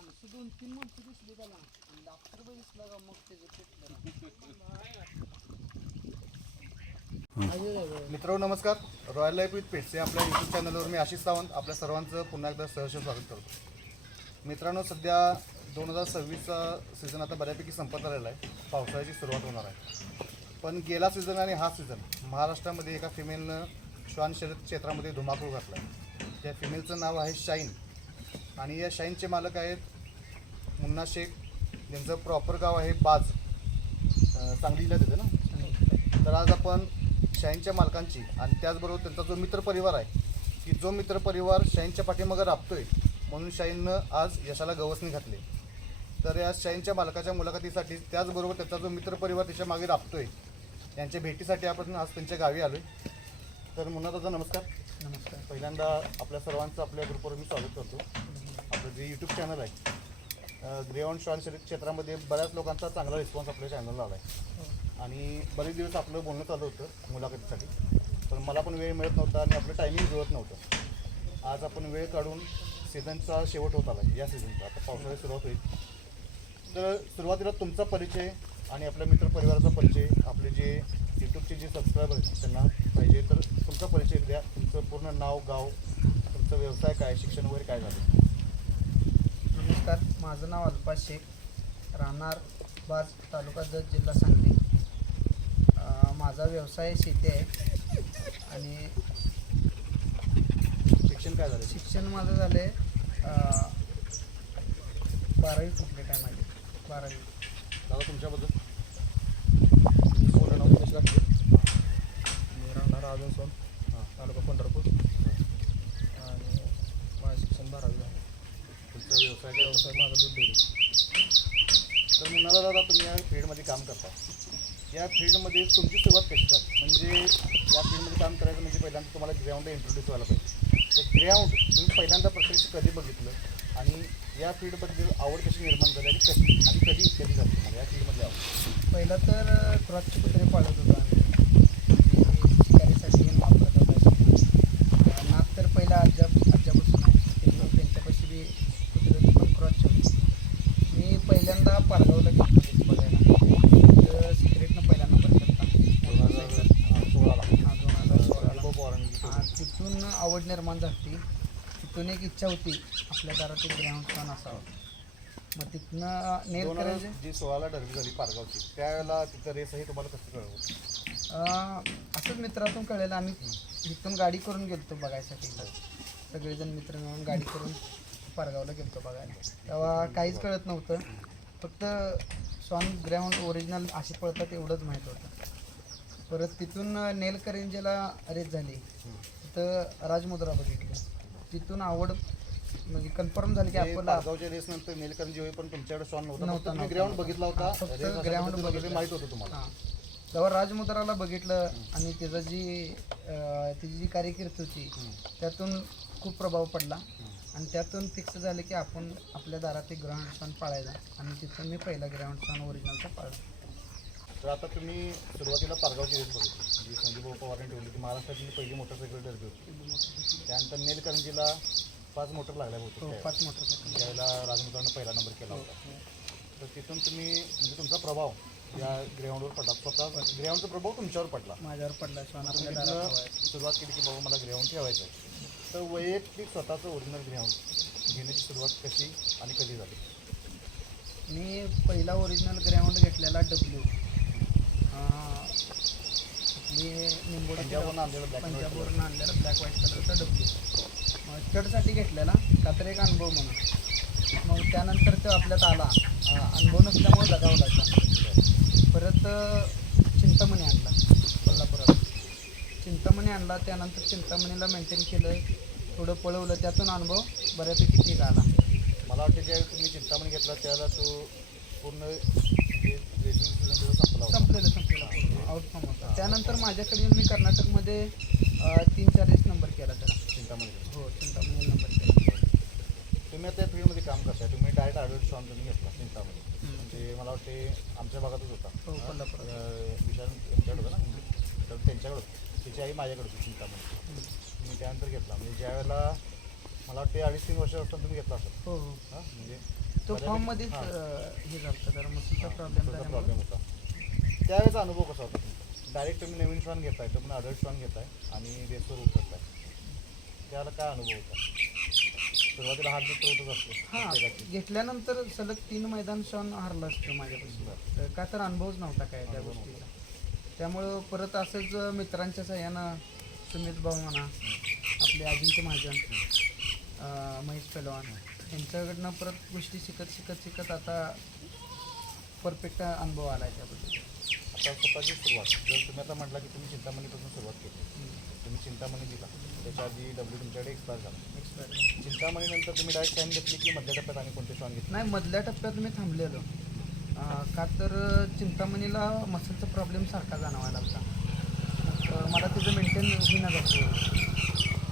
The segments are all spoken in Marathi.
माणसं 2-3 माणसं दिसली त्याला आणि डॉक्टर बी दिसला का मग त्याचं पेटलं. मित्रांनो नमस्कार. रॉयल लाईफ विथ पेट्स या आपल्या यूट्यूब चॅनलवर मी आशिष सावंत आपल्या सर्वांचं पुन्हा एकदा सहर्ष स्वागत करतो. मित्रांनो सध्या 2026चा सीझन आता बऱ्यापैकी संपत आलेला आहे. पावसाळ्याची सुरुवात होणार आहे. पण गेला सीझन आणि हा सीझन महाराष्ट्रामध्ये एका फिमेलनं श्वान शर्यत क्षेत्रामध्ये धुमाकूळ घातला आहे. त्या फिमेलचं नाव आहे शाईन आणि या शाईनचे मालक आहेत मुन्ना शेख. त्यांचं प्रॉपर गाव आहे बाज, सांगली जिल्ह्यात येते ना. तर आज आपण शाईनच्या मालकांची आणि त्याचबरोबर त्यांचा जो मित्रपरिवार आहे की जो मित्रपरिवार शाईनच्या पाठीमागं राबतोय म्हणून शाईननं आज यशाला गवसणी घातली. तर या शाईनच्या मालकाच्या मुलाखतीसाठी त्याचबरोबर त्याचा जो मित्रपरिवार त्याच्या मागे राबतोय यांच्या भेटीसाठी आपण आज त्यांच्या गावी आलो आहे. तर मुन्ना दादा नमस्कार. नमस्कार. पहिल्यांदा आपल्या सर्वांचं आपल्या ग्रुपवर मी स्वागत करतो. आपलं जे यूट्यूब चॅनल आहे ग्रेऑन श्वान शर्यत क्षेत्रामध्ये बऱ्याच लोकांचा चांगला रिस्पॉन्स आपल्या चॅनलला आला आहे आणि बरेच दिवस आपलं बोलणं चालू होतं मुलाखतीसाठी, पण मला पण वेळ मिळत नव्हता आणि आपलं टायमिंग जुळत नव्हतं. आज आपण वेळ काढून सीझनचा शेवट होत आला आहे. या सीझनचा आता पावसाळ्यात सुरुवात होईल. तर सुरुवातीला तुमचा परिचय आणि आपल्या मित्रपरिवाराचा परिचय, आपले जे यूट्यूबचे जे सबस्क्रायबर आहेत त्यांना पाहिजे. तर तुमचा परिचय द्या. तुमचं पूर्ण नाव, गाव, तुमचा व्यवसाय काय, शिक्षण वगैरे काय झालं. नमस्कार, माझं नाव अल्फाज शेख, राहणार बाज, तालुका जत, जिल्हा सांगली. माझा व्यवसाय शेती आहे आणि शिक्षण काय झालं. शिक्षण माझं झालं आहे 12वी कुठले काय माझे 12वी. दादा तुमच्याबद्दल. पूर्ण नाव रमेश लागते. मी राहणार आजनसोन, तालुका पंढरपूर आणि माझं शिक्षण 12वी झालं. तुमचा व्यवसाय काय. व्यवसाय माझा दूध डेअरी. तर मुन्ना दादा तुम्ही या फील्डमध्ये काम करता. या फील्डमध्ये तुमची सुरुवात कशी झाली. म्हणजे या फील्डमध्ये काम करायचं म्हणजे पहिल्यांदा तुम्हाला ग्राउंडला इंट्रोड्यूस व्हायला पाहिजे. तर ग्राउंड तुम्ही पहिल्यांदा प्रत्यक्ष कधी बघितलं आणि या फील्डबद्दल आवड कशी निर्माण झाली आणि कधी झाली तुम्हाला या फील्डमध्ये आवड. पहिलं तर क्रॉसचे कुत्रे पाळत होतो आम्ही, शिकारीसाठी घेऊन वापरत होतो. नाक तर पहिला आज्यापासून आहे, त्यांच्यापाशी बी कुत्रे होते पण क्रॉसचे होते. मी पहिल्यांदा पारगावला गेलो बघायला, तर सिक्रेटनं पहिला नंबर केला 2016ला. 2016. तिथून आवड निर्माण झाली. तिथून एक इच्छा होती आपल्या दारात एक ग्राउंड छान असावं. मग तिथनं नेल करायचे. जी 16ला ठरली झाली पारगावची, त्यावेळेला तिथं रेस आहे तुम्हाला कसं कळवलं. असंच मित्रातून कळलेलं. आम्ही इथून गाडी करून गेलतो बघायसाठी. सगळेजण मित्र मिळून गाडी करून पारगावला गेलतो बघायला. तेव्हा काहीच कळत नव्हतं, फक्त श्वान ग्राउंड ओरिजिनल असे पळतात एवढंच माहीत होतं. परत तिथून नेल करंजीला रेस झाली, तिथं राजमुद्रा बघितली. तिथून आवड म्हणजे कन्फर्म झाली की आपण पारगावच्या रेस नंतर नेलकरंजी होई पण तुमच्याकडे श्वान नव्हता. ग्राउंड बघितला होता, फक्त race ग्राउंड असेल बघितलं माहित होतं तुम्हाला. हां. तेव्हा राजमुद्राला बघितलं आणि त्याचं तिची जी कारकिर्द होती त्यातून खूप प्रभाव पडला आणि त्यातून फिक्स झालं की आपण आपल्या दारात एक ग्राउंड छान पाळायचा आणि तिथून मी पहिला ग्राउंड छान ओरिजिनलचा पाळला. तर आता तुम्ही सुरुवातीला पारगावची रेस बघितली, जी संजूभाऊ पवारांनी ठेवली की महाराष्ट्रातली पहिली मोटरसायकल डर्बी होती. त्यानंतर नेलकरंजीला 5 मोटर लागल्या होत्या. 5 मोटरसायकल. ज्यावेळेला राजमुद्रानं पहिला नंबर केला होता. तर तिथून तुम्ही म्हणजे तुमचा प्रभाव या ग्राउंडवर पडला. स्वतः ग्राउंडचा प्रभाव तुमच्यावर पडला. माझ्यावर पडला छान आपल्या तुम्ही दारात तिथनं सुरुवात केली की बाबा मला ग्राउंड ठेवायचं आहे. तर वैयक्तिक स्वतःचं ओरिजिनल ग्राउंड घेण्याची सुरुवात कशी आणि कधी झाली. मी पहिला ओरिजिनल ग्राउंड घेतलेला डब्ल्यू आपली निंबोडी पंजाबवरून आणलेलं black and white पंजाबवरून आणलेला ब्लॅक व्हाईट कलरचा डब्ल्यू चढसाठी घेतलेला का तर एक अनुभव म्हणून. मग त्यानंतर तो आपल्यात आला, अनुभव नसल्यामुळे जगावं लागला. परत चिंतामणी आणला कोल्हापुरात. चिंतामणी आणला, त्यानंतर चिंतामणीला मेंटेन केलं, थोडं पळवलं, त्यातून अनुभव बऱ्यापैकी ठीक आला. मला वाटतं ज्यावेळी तुम्ही चिंतामणी घेतला त्यावेळेला तो पूर्ण रेसिंग सीझन संपला होता. संपलेला पूर्ण आउटफॉर्म होता. त्यानंतर माझ्याकडे येऊन मी कर्नाटकमध्ये 3-4 रेस नंबर केला त्याला. चिंतामणी हो, चिंतामणी नंबर केला. तुम्ही आता या फील्डमध्ये काम करताय. तुम्ही डायरेक्ट आढळ श्वान तुम्ही घेतला चिंतामणी. म्हणजे मला वाटते आमच्या भागातच होता. हो, कोल्हापूर. विशाल यांच्याकडे होता ना, तर त्यांच्याकडे होतं. त्याची आई माझ्याकडे होती चिंतामणी. मी त्यानंतर घेतला. म्हणजे ज्यावेळेला मला वाटते 2.5-3 वर्ष असताना तुम्ही घेतला असेल. हो हो. हां म्हणजे तो फॉर्म मध्येच हे झालं जरा मशीचा प्रॉब्लेम त्याचा झाल्यामुळे प्रॉब्लेम होता. त्यावेळेचा अनुभव कसा होता तुमचा? डायरेक्ट तुम्ही नवीन श्वान घेताय, तर पण अडल्ट श्वान घेताय आणि रेसवर उतरताय, त्याला काय अनुभव होता? सुरुवातीला हात दुखत होतच असतो हां प्रत्येकाची. घेतल्यानंतर सलग 3 मैदान शॉन हरला असतो माझ्यापासून का तर अनुभवच नव्हता काय त्या अनुभव गोष्टीचा. त्यामुळं परत असंच मित्रांच्या सह्यानं सुमित भाऊ म्हणा, आपले अजिंक्य महाजन, महेश पहलवान यांच्याकडनं परत गोष्टी शिकत आता परफेक्ट अनुभव आला आहे त्याबद्दल. आता स्वतःची सुरुवात, जर तुम्ही आता म्हटला की तुम्ही चिंतामणीपासून सुरुवात केली, तुम्ही चिंतामणी दिला, त्याच्या आधी डब्ल्यू तुमच्याकडे एक्सपायर झाला. एक्सपायर चिंतामणीनंतर तुम्ही डायरेक्ट शाईन घेतली की मधल्या टप्प्यात आणि कोणते श्वान घेतले? नाही, मधल्या टप्प्यात मी थांबलेलो का तर चिंतामणीला मसलचा प्रॉब्लेम सारखा जाणवायला लागला. मग मला तिचं मेंटेन होईना जातो.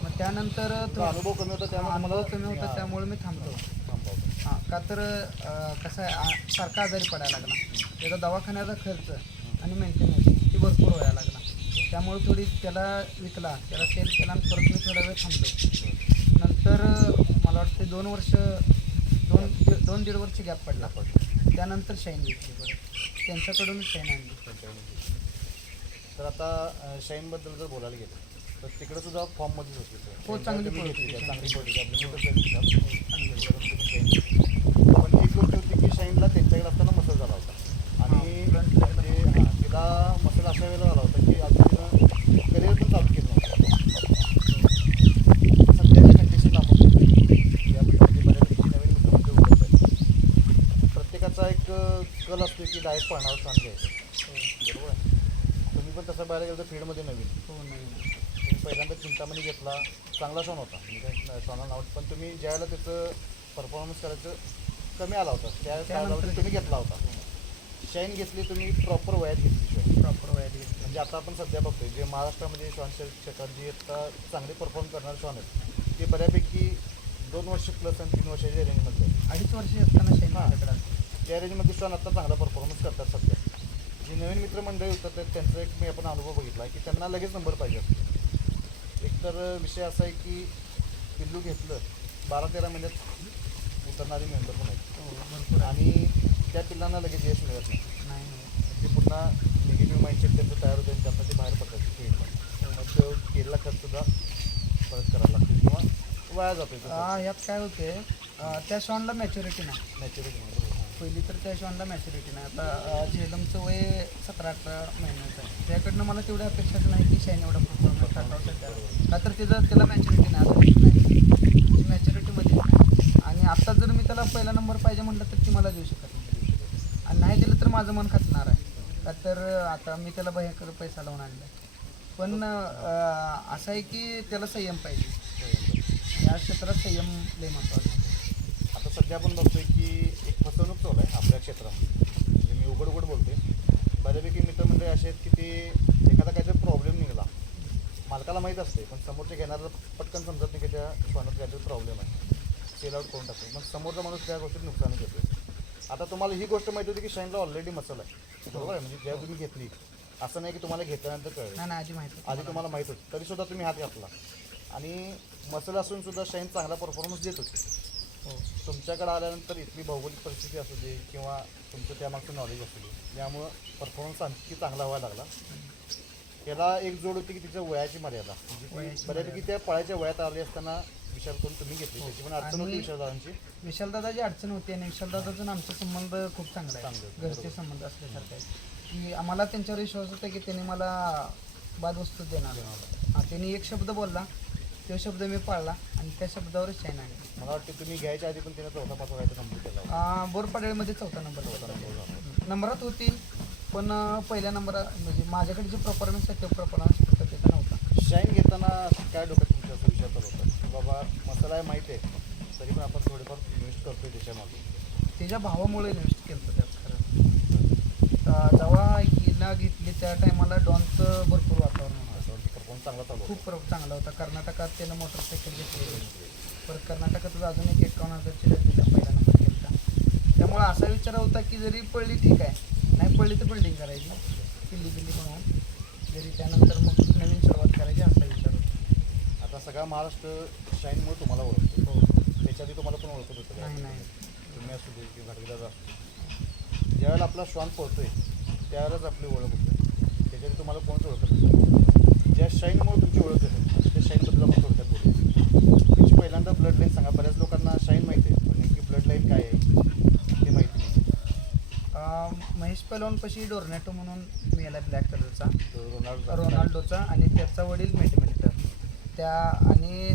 मग त्यानंतर तो अनुभव कमी होता त्यामुळे अनुभव मला कमी होता त्यामुळे मी थांबलो. थांबवतो. हां का तर कसं आहे सारखा आजारी पडायला लागला. त्याचा दवाखान्याचा खर्च आणि मेंटेनन्स ती भरपूर व्हायला लागला. त्यामुळे थोडी त्याला विकला, त्याला सेल केला आणि परत मी थोडा वेळ थांबलो. नंतर मला वाटते 2 वर्ष 2-1.5 वर्ष गॅप पडला. त्यानंतर शाईन घेतली परत, त्यांच्याकडून शाईन आणली. तर आता शाईनबद्दल जर बोलायला गेलं तर तिकडे सुद्धा फॉर्ममध्येच होती सर. हो, चांगली तुम्ही पळत घेतली होती, का? चांगली चांगली. पडली आपली मोटर पण एक गोष्ट होती की शाईनला त्यांच्याकडे असताना मसल झाला होता आणि तिला मसल अशा वेळेला झाला होता की अजून करिअर पण चालू केलं नव्हतं. सध्याच्या कंडिशन आपण याबद्दल बऱ्यापैकी नवीन मित्रांमध्ये उघडत आहे. प्रत्येकाचा एक कल असतो की डायरेक्ट पाहणार छान घ्यायचं, बरोबर आहे. तुम्ही पण तसं बाहेर गेलं तर फील्डमध्ये नवीन, हो नवीन. तुम्ही पहिल्यांदा चिंतामणी घेतला, चांगला शॉन होता, म्हणजे शॉनला नाव, पण तुम्ही ज्यावेळेला त्याचं परफॉर्मन्स करायचं कमी आला होता त्यावेळेला तुम्ही घेतला होता. शाईन घेतली तुम्ही प्रॉपर वयात घेतली, प्रॉपर वयात घेतली. म्हणजे आता आपण सध्या बघतोय जे महाराष्ट्रामध्ये श्वान क्षेत्रात जे आता चांगले परफॉर्म करणारे श्वान आहेत ते बऱ्यापैकी 2 वर्ष प्लस आणि 3 वर्षाच्या रेंजमध्ये आहेत. 2.5 वर्ष असताना शाईन माझ्याकडे आली. त्या रेंजमध्ये श्वान आता चांगला परफॉर्मन्स करतात सध्या. जी नवीन मित्रमंडळी होतात तर त्यांचा एक मी आपण अनुभव बघितला की त्यांना लगेच नंबर पाहिजे असतो. एकतर विषय असा आहे की पिल्लू घेतलं 12-13 महिन्यात उतरणारी मेंबर पण आहेत हो, भरपूर आहे. आणि त्या पिल्लांना लगेच यश मिळत नाही. नाही ते पुन्हा निगेटिव्ह माइंडसेट त्यांचं तयार होते आणि त्यातनं ते बाहेर पडतात फील्डमध्ये. मग तो केलेला खर्चसुद्धा परत करायला लागतो किंवा वाया जातो. ह्यात काय होते त्या शॉनला मॅच्युरिटी नाही. नॅचरली बरोबर. पहिली तर त्या शॉनला मॅच्युरिटी नाही. आता झेलमचं वय 17-18 महिन्याचं आहे. त्याकडनं मला तेवढी अपेक्षाच नाही की शाईन एवढा परफॉर्मन्स टाकावं सध्या, का तर त्याला मॅच्युरिटी नाही, अजून नाही, मॅच्युरिटीमध्ये नाही. आणि आत्ता जर मी त्याला पहिला नंबर पाहिजे म्हटलं तर ती मला देऊ शकत नाही. आणि नाही दिलं तर माझं मन खचणार आहे, का तर आता मी त्याला भयंकर पैसा लावून आणला. पण असं आहे की त्याला संयम पाहिजे. या क्षेत्रात संयम लय महत्त्वाचा. आता सध्या आपण बघतोय की एक फसवणूक चालू आहे आपल्या क्षेत्रामध्ये, म्हणजे मी उघड बोलतोय. बऱ्यापैकी मित्रमंडळी असे आहेत की ते एखादा काहीतरी प्रॉब्लेम निघाला, मालकाला माहीत असते पण समोरच्या घेणारा पटकन समजत नाही की त्या श्वानात काहीतरी प्रॉब्लेम आहे, सेल आउट करून टाकतो. मग समोरचा माणूस त्या गोष्टीत नुकसान घेतो. आता तुम्हाला ही गोष्ट माहिती होती की शाईनला ऑलरेडी मसल आहे, बरोबर आहे, म्हणजे जेव्हा तुम्ही घेतली असं नाही की तुम्हाला घेतल्यानंतर कळलं, नाही आधी माहिती आधी तुम्हाला माहीत होतं तरीसुद्धा तुम्ही हात घातला आणि मसल असून सुद्धा शाईन चांगला परफॉर्मन्स देत होती. हो. तुमच्याकडे आल्यानंतर इथली भौगोलिक परिस्थिती असू दे किंवा तुमचं त्यामागचं नॉलेज असू दे, यामुळं परफॉर्मन्स आणखी चांगला व्हायला लागला. याला एक जोड होती की तिच्या वयाची मर्यादा, म्हणजे ती बऱ्यापैकी त्या पळायच्या वयात आली असताना विचार करून तुम्ही घेतली, त्याची पण अडचण होती विशालदादांची. विशालदादाची अडचण होती आणि विशालदादाचा आणि आमचा संबंध खूप चांगला आहे, चांगले, घरचे संबंध असल्यासारखे आहे की आम्हाला त्यांच्यावर विश्वास होता की त्यांनी मला बादवस्तू देणार. हां, त्यांनी एक शब्द बोलला, तो शब्द मी पाळला आणि त्या शब्दावरच शाईन आहे. मला वाटतं तुम्ही घ्यायच्या आधी पण तिने 4-5 वयाचं कंप्लीट केला. बोरपाड्यामध्ये 4था नंबर नंबर नंबरात होती, पण पहिल्या नंबरात म्हणजे माझ्याकडे जे परफॉर्मन्स आहे ते परफॉर्मन्स फक्त त्याचा नव्हता. शाईन घेताना काय डोक्यात तुमच्या असं विचार चालू होता की बाबा मसाला आहे माहिती आहे तरी पण आपण थोडेफार इन्व्हेस्ट करतोय त्याच्यामध्ये? त्याच्या भावामुळे इन्व्हेस्ट केलं होतं त्यात खरं. जेव्हा हिला घेतली त्या टायमाला डॉनचं भरपूर वातावरण होतं, परफॉर्मन्स चांगला चालू होता. खूप चांगला होता. कर्नाटकात त्यानं मोटरसायकल घेतली, परत कर्नाटकातच अजून एक 51,000ची रद्दीचा पहिला नंबर केला. त्यामुळे असा विचार होता की जरी पडली ठीक आहे, नाही पडली तर बिल्डिंग करायची, किल्ली बनवून जरी त्यानंतर मग नवीन सुरुवात करायची असा विचार होता. आता सगळा महाराष्ट्र शाईनमुळे तुम्हाला ओळखतो. हो. त्याच्या आधी तुम्हाला पण ओळखत होतं नाही का? नाही तुम्ही असू दे किंवा घाटगेदादा असू दे, ज्यावेळेला आपला श्वान पळतोय त्यावेळेलाच आपली ओळख होते. त्याच्यात तुम्हाला कोणच ओळखत नाही. ज्या शाईनमुळे तुमची ओळख झाली आता त्या शाईनबद्दल आपण थोडक्यात बोलूया. त्याची पहिल्यांदा ब्लड लाईन सांगा. बऱ्याच लोकांना शाईन माहिती आहे पण नेमकी ब्लड लाईन काय आहे ते माहिती नाही. महेश पलवानपाशी डोर्नेटो म्हणून मेला ब्लॅक कलरचा तो रोनाल्डोचा आणि त्याचा वडील मेटमिलिटर त्या आणि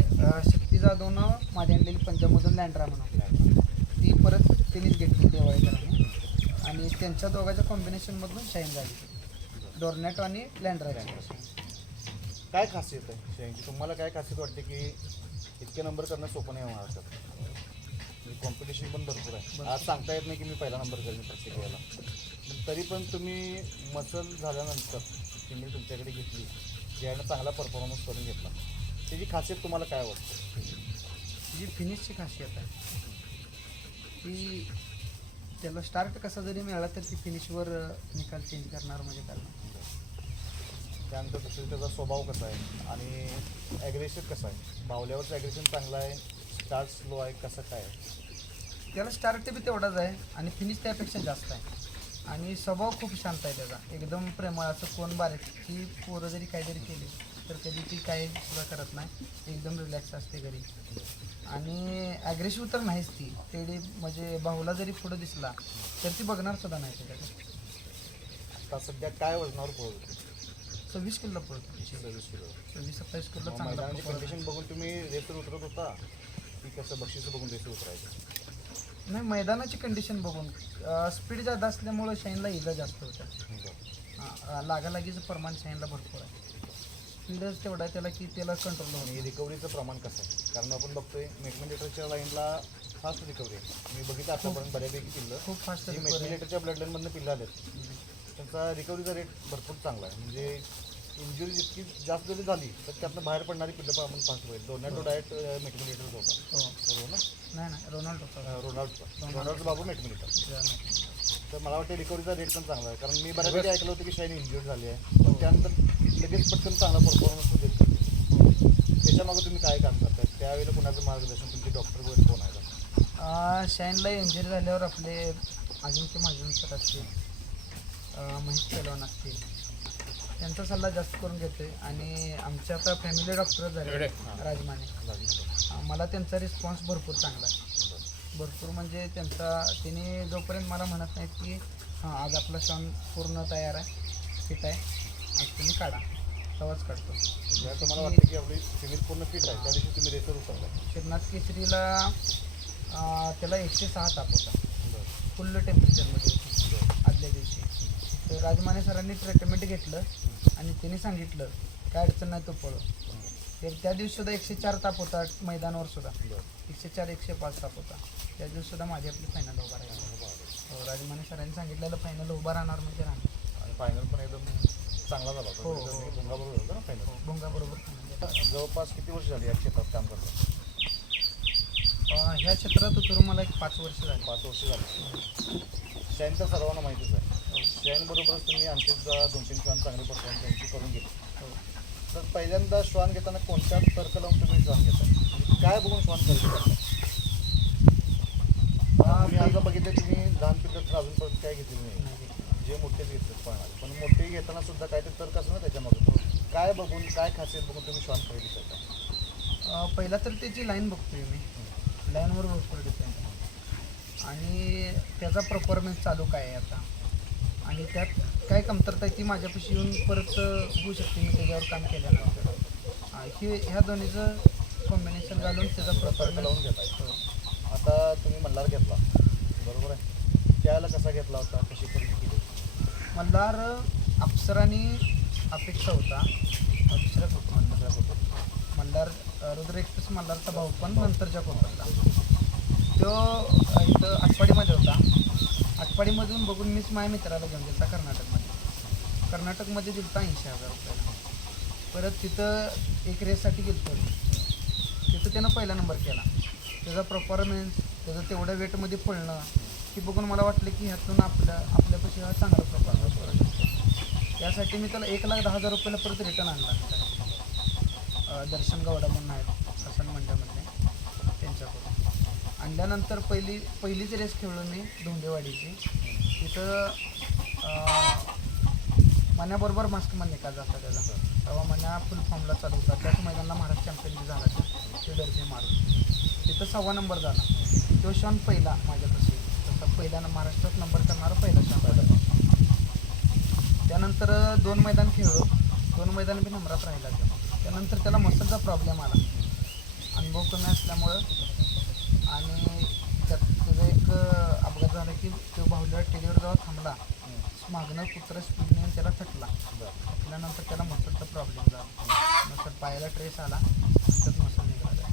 शक्ती जाधवनं माझी आणलेली पंजाबमधून लँड्रा म्हणून ती परत त्यांनीच घेतली देवाळीकरांनी आणि त्यांच्या दोघांच्या कॉम्बिनेशनमधून शाईन झाली डोर्नेटो आणि लँड्राची. काय खासियत आहे शाईनची? तुम्हाला काय खासियत वाटते की इतके नंबर करणं सोपं नाही महाराष्ट्रात? कॉम्पिटिशन पण भरपूर आहे. आज सांगता येत नाही की मी पहिला नंबर करेन प्रत्येक वेळेला, पण तरी पण तुम्ही मसल झाल्यानंतर तुम्ही तुमच्याकडे घेतली, ज्यानं चांगला परफॉर्मन्स करून घेतला, त्याची खासियत तुम्हाला काय वाटते? जी फिनिशची खासियत आहे ती त्याला स्टार्ट कसा जरी मिळाला तर ती फिनिशवर निकाल चेंज करणार म्हणजे करणार. त्यानंतर तसं त्याचा स्वभाव कसा आहे आणि ॲग्रेशन कसं आहे? बावल्यावरचं ॲग्रेशन चांगलं आहे, स्टार्ट स्लो आहे, कसं काय आहे? त्याला स्टार्ट बी तेवढाच आहे आणि फिनिश त्यापेक्षा जास्त आहे आणि स्वभाव खूप शांत आहे त्याचा, एकदम प्रेमळ. असं कोण बारीकची पोरं जरी काहीतरी केली तर कधी ती काही सुद्धा करत नाही, एकदम रिलॅक्स असते घरी आणि ॲग्रेसिव्ह तर नाहीच ती. तेवढी म्हणजे बाहुला जरी पुढं दिसला तर ती बघणार सुद्धा नाही त्याच्याकडे. आता सध्या काय वजनावर पोहोचतो? 26 किलोला पळतो 26 किलो. 26-27 किलोला चांगला मैदानाची performance. कंडिशन बघून तुम्ही रेसवर उतरत होता की कसं बक्षीस बघून रेसवर उतरायचं? नाही, मैदानाची कंडिशन बघून स्पीड जास्त असल्यामुळं शाईनला इजा जास्त होतं. लागालागीचं प्रमाण शाईनला भरपूर आहे. स्पीडच तेवढा आहे त्याला की त्याला कंट्रोल होणे. आणि रिकव्हरीचं प्रमाण कसं आहे? कारण आपण बघतोय मेकमिलेटरच्या लाईनला फास्ट रिकव्हरी आहे. मी बघितलं आतापर्यंत बऱ्यापैकी पिल्लं खूप फास्ट जी मेकमिलेटरच्या ब्लड लाईनमधनं पिल्लं आलेत त्यांचा रिकव्हरीचा रेट भरपूर चांगला आहे. म्हणजे इंजुरी जितकी जास्त जरी झाली तर त्यातनं बाहेर पडणारी पिल्लं पण आपण फास्ट पाहिजे. डोर्नेटो डायरेक्ट मेकमिलेटरचा होता हो. बरोबर ना? नाही रोनाल्डोचा रोनाल्डोचा बाबू मेकमिलेटर. तर मला वाटतं रिकव्हरीचा रेट पण चांगला आहे. कारण मी बऱ्यापैकी ऐकलं होतं की शाईन इंज्युअर्ड झाली आहे पण त्यानंतर लगेच पटकन चांगला परफॉर्मन्स होते. त्याच्यामागं तुम्ही काय काम करताय? त्यावेळेला कुणाचं मार्गदर्शन, तुमचे डॉक्टर वगैरे कोण आहे का? शाईनला इंजुरी झाल्यावर आपले अजिंक्य महाजन सर असतील, महेश पहलवान असतील, त्यांचा सल्ला जास्त करून घेतोय आणि आमच्या आता फॅमिली डॉक्टर झाले राजमाने. मला त्यांचा रिस्पॉन्स भरपूर चांगला आहे. भरपूर म्हणजे त्यांनी जोपर्यंत मला म्हणत नाहीत की हां आज आपला श्वान पूर्ण तयार आहे, फिट आहे, आज तुम्ही काढा, तेव्हाच काढतो. जेव्हा तुम्हाला वाटतं की आपली सिव्हिल पूर्ण फिट आहे त्या दिवशी तुम्ही रेसवर उतरला. शिरनाथ केसरीला त्याला 106 ताप होता, फुल टेम्परेचरमध्ये होती आदल्या दिवशी. तर राजमाने सरांनी ट्रीटमेंट घेतलं आणि त्यांनी सांगितलं काय अडचण नाही तो पळो. तर त्या दिवशी सुद्धा 104 ताप होता मैदानावर सुद्धा, 104-105 ताप होता. त्या दिवशी सुद्धा माझी आपली फायनल उभा राहिली. राजमाने सरांनी सांगितलेलं फायनल उभा राहणार म्हणजे राहणार. आणि फायनल पण एकदम चांगला झाला होता. भोंगाबरोबर होता ना फायनल? भोंगाबरोबर फायनल. जवळपास किती वर्ष झाली या क्षेत्रात काम करतात? ह्या क्षेत्रात उतरून मला 5 वर्ष झाली. 5 वर्ष झाली. शाईन तर सर्वांना माहितीच आहे. शाईनबरोबरच तुम्ही आणखी 2-3 श्वान चांगले परफॉर्मन्स त्यांची करून घेतले. तर पहिल्यांदा श्वान घेताना कोणत्या तर्क लावून तुम्ही श्वान घेता? म्हणजे काय बघून श्वान खरेदी करता? मी आता बघितलं तुम्ही लहान पिल्लं तर अजूनपर्यंत काय घेतलेली नाही, जे मोठेच घेतले पाहणारे, पण मोठे घेताना सुद्धा काहीतरी तर्क असं ना त्याच्यामध्ये काय बघून, काय खासियत बघून तुम्ही श्वान खरेदी करता? पहिला तर त्याची लाईन बघतोय मी, लाईनवर भरपूर डिपेंड आणि त्याचा परफॉर्मन्स चालू काय आहे आता आणि त्यात काय कमतरता आहे ती माझ्यापाशी येऊन परत होऊ शकते मी त्याच्यावर काम केल्यानंतर. ह्या दोन्हीचं कॉम्बिनेशन घालून त्याचा परफॉर्मन्स लावून घेता. आता तुम्ही मल्हार घेतला बरोबर आहे, त्याला कसा घेतला होता, कशी खरेदी केली? मल्हार अप्सरानी अपेक्षा होता, दुसऱ्या होता मल्हार रुद्र एक्सप्रेस मल्हारचा भाऊ पण नंतरच्या कोपरला. तो इथं आटपाडीमध्ये होता. आटपाडीमधून बघून मीच माझ्या मित्राला घेऊन गेला कर्नाटकमध्ये दिलता 80,000 रुपयाला. परत तिथं एक रेससाठी गेलो तिथं त्यानं पहिला नंबर केला. त्याचा परफॉर्मन्स, त्याचं तेवढ्या वेटमध्ये पळणं की बघून मला वाटलं की ह्यातून आपल्यापाशी हा चांगला परफॉर्मन्स करायचा. त्यासाठी मी त्याला 1,10,000 रुपयाला परत रिटर्न आणला. दर्शन गौडा म्हणून आहेत हसन मंडळमधले त्यांच्याकडून आणल्यानंतर पहिलीच रेस खेळलो मी धोंडेवाडीची. तिथं मण्याबरोबर मास्कमन निकाल जाता त्याचा. तेव्हा मण्या फुल फॉर्मला चालू होता. त्याच मैदानाला महाराष्ट्र चॅम्पियन झाला ते डरबी मारून. तिथं 6वा नंबर झाला. तो क्षण पहिला माझ्यापाशी. तसा पहिला महाराष्ट्रात नंबर करणारा पहिला क्षण झाला. त्यानंतर 2 मैदान खेळलो. 2 मैदान बी नंबरात राहिला. त्यानंतर त्याला मसलचा प्रॉब्लेम आला, अनुभव कमी असल्यामुळं. आणि त्यात त्याचा एक अपघात झाला की तो बाहुल्या टेलीवर जेव्हा थांबला, मागणं कुत्र स्पीडने त्याला थटला. थटल्यानंतर त्याला मसलचा प्रॉब्लेम झाला. नंतर पायाला ट्रेस आला, नंतर मसल निघाला.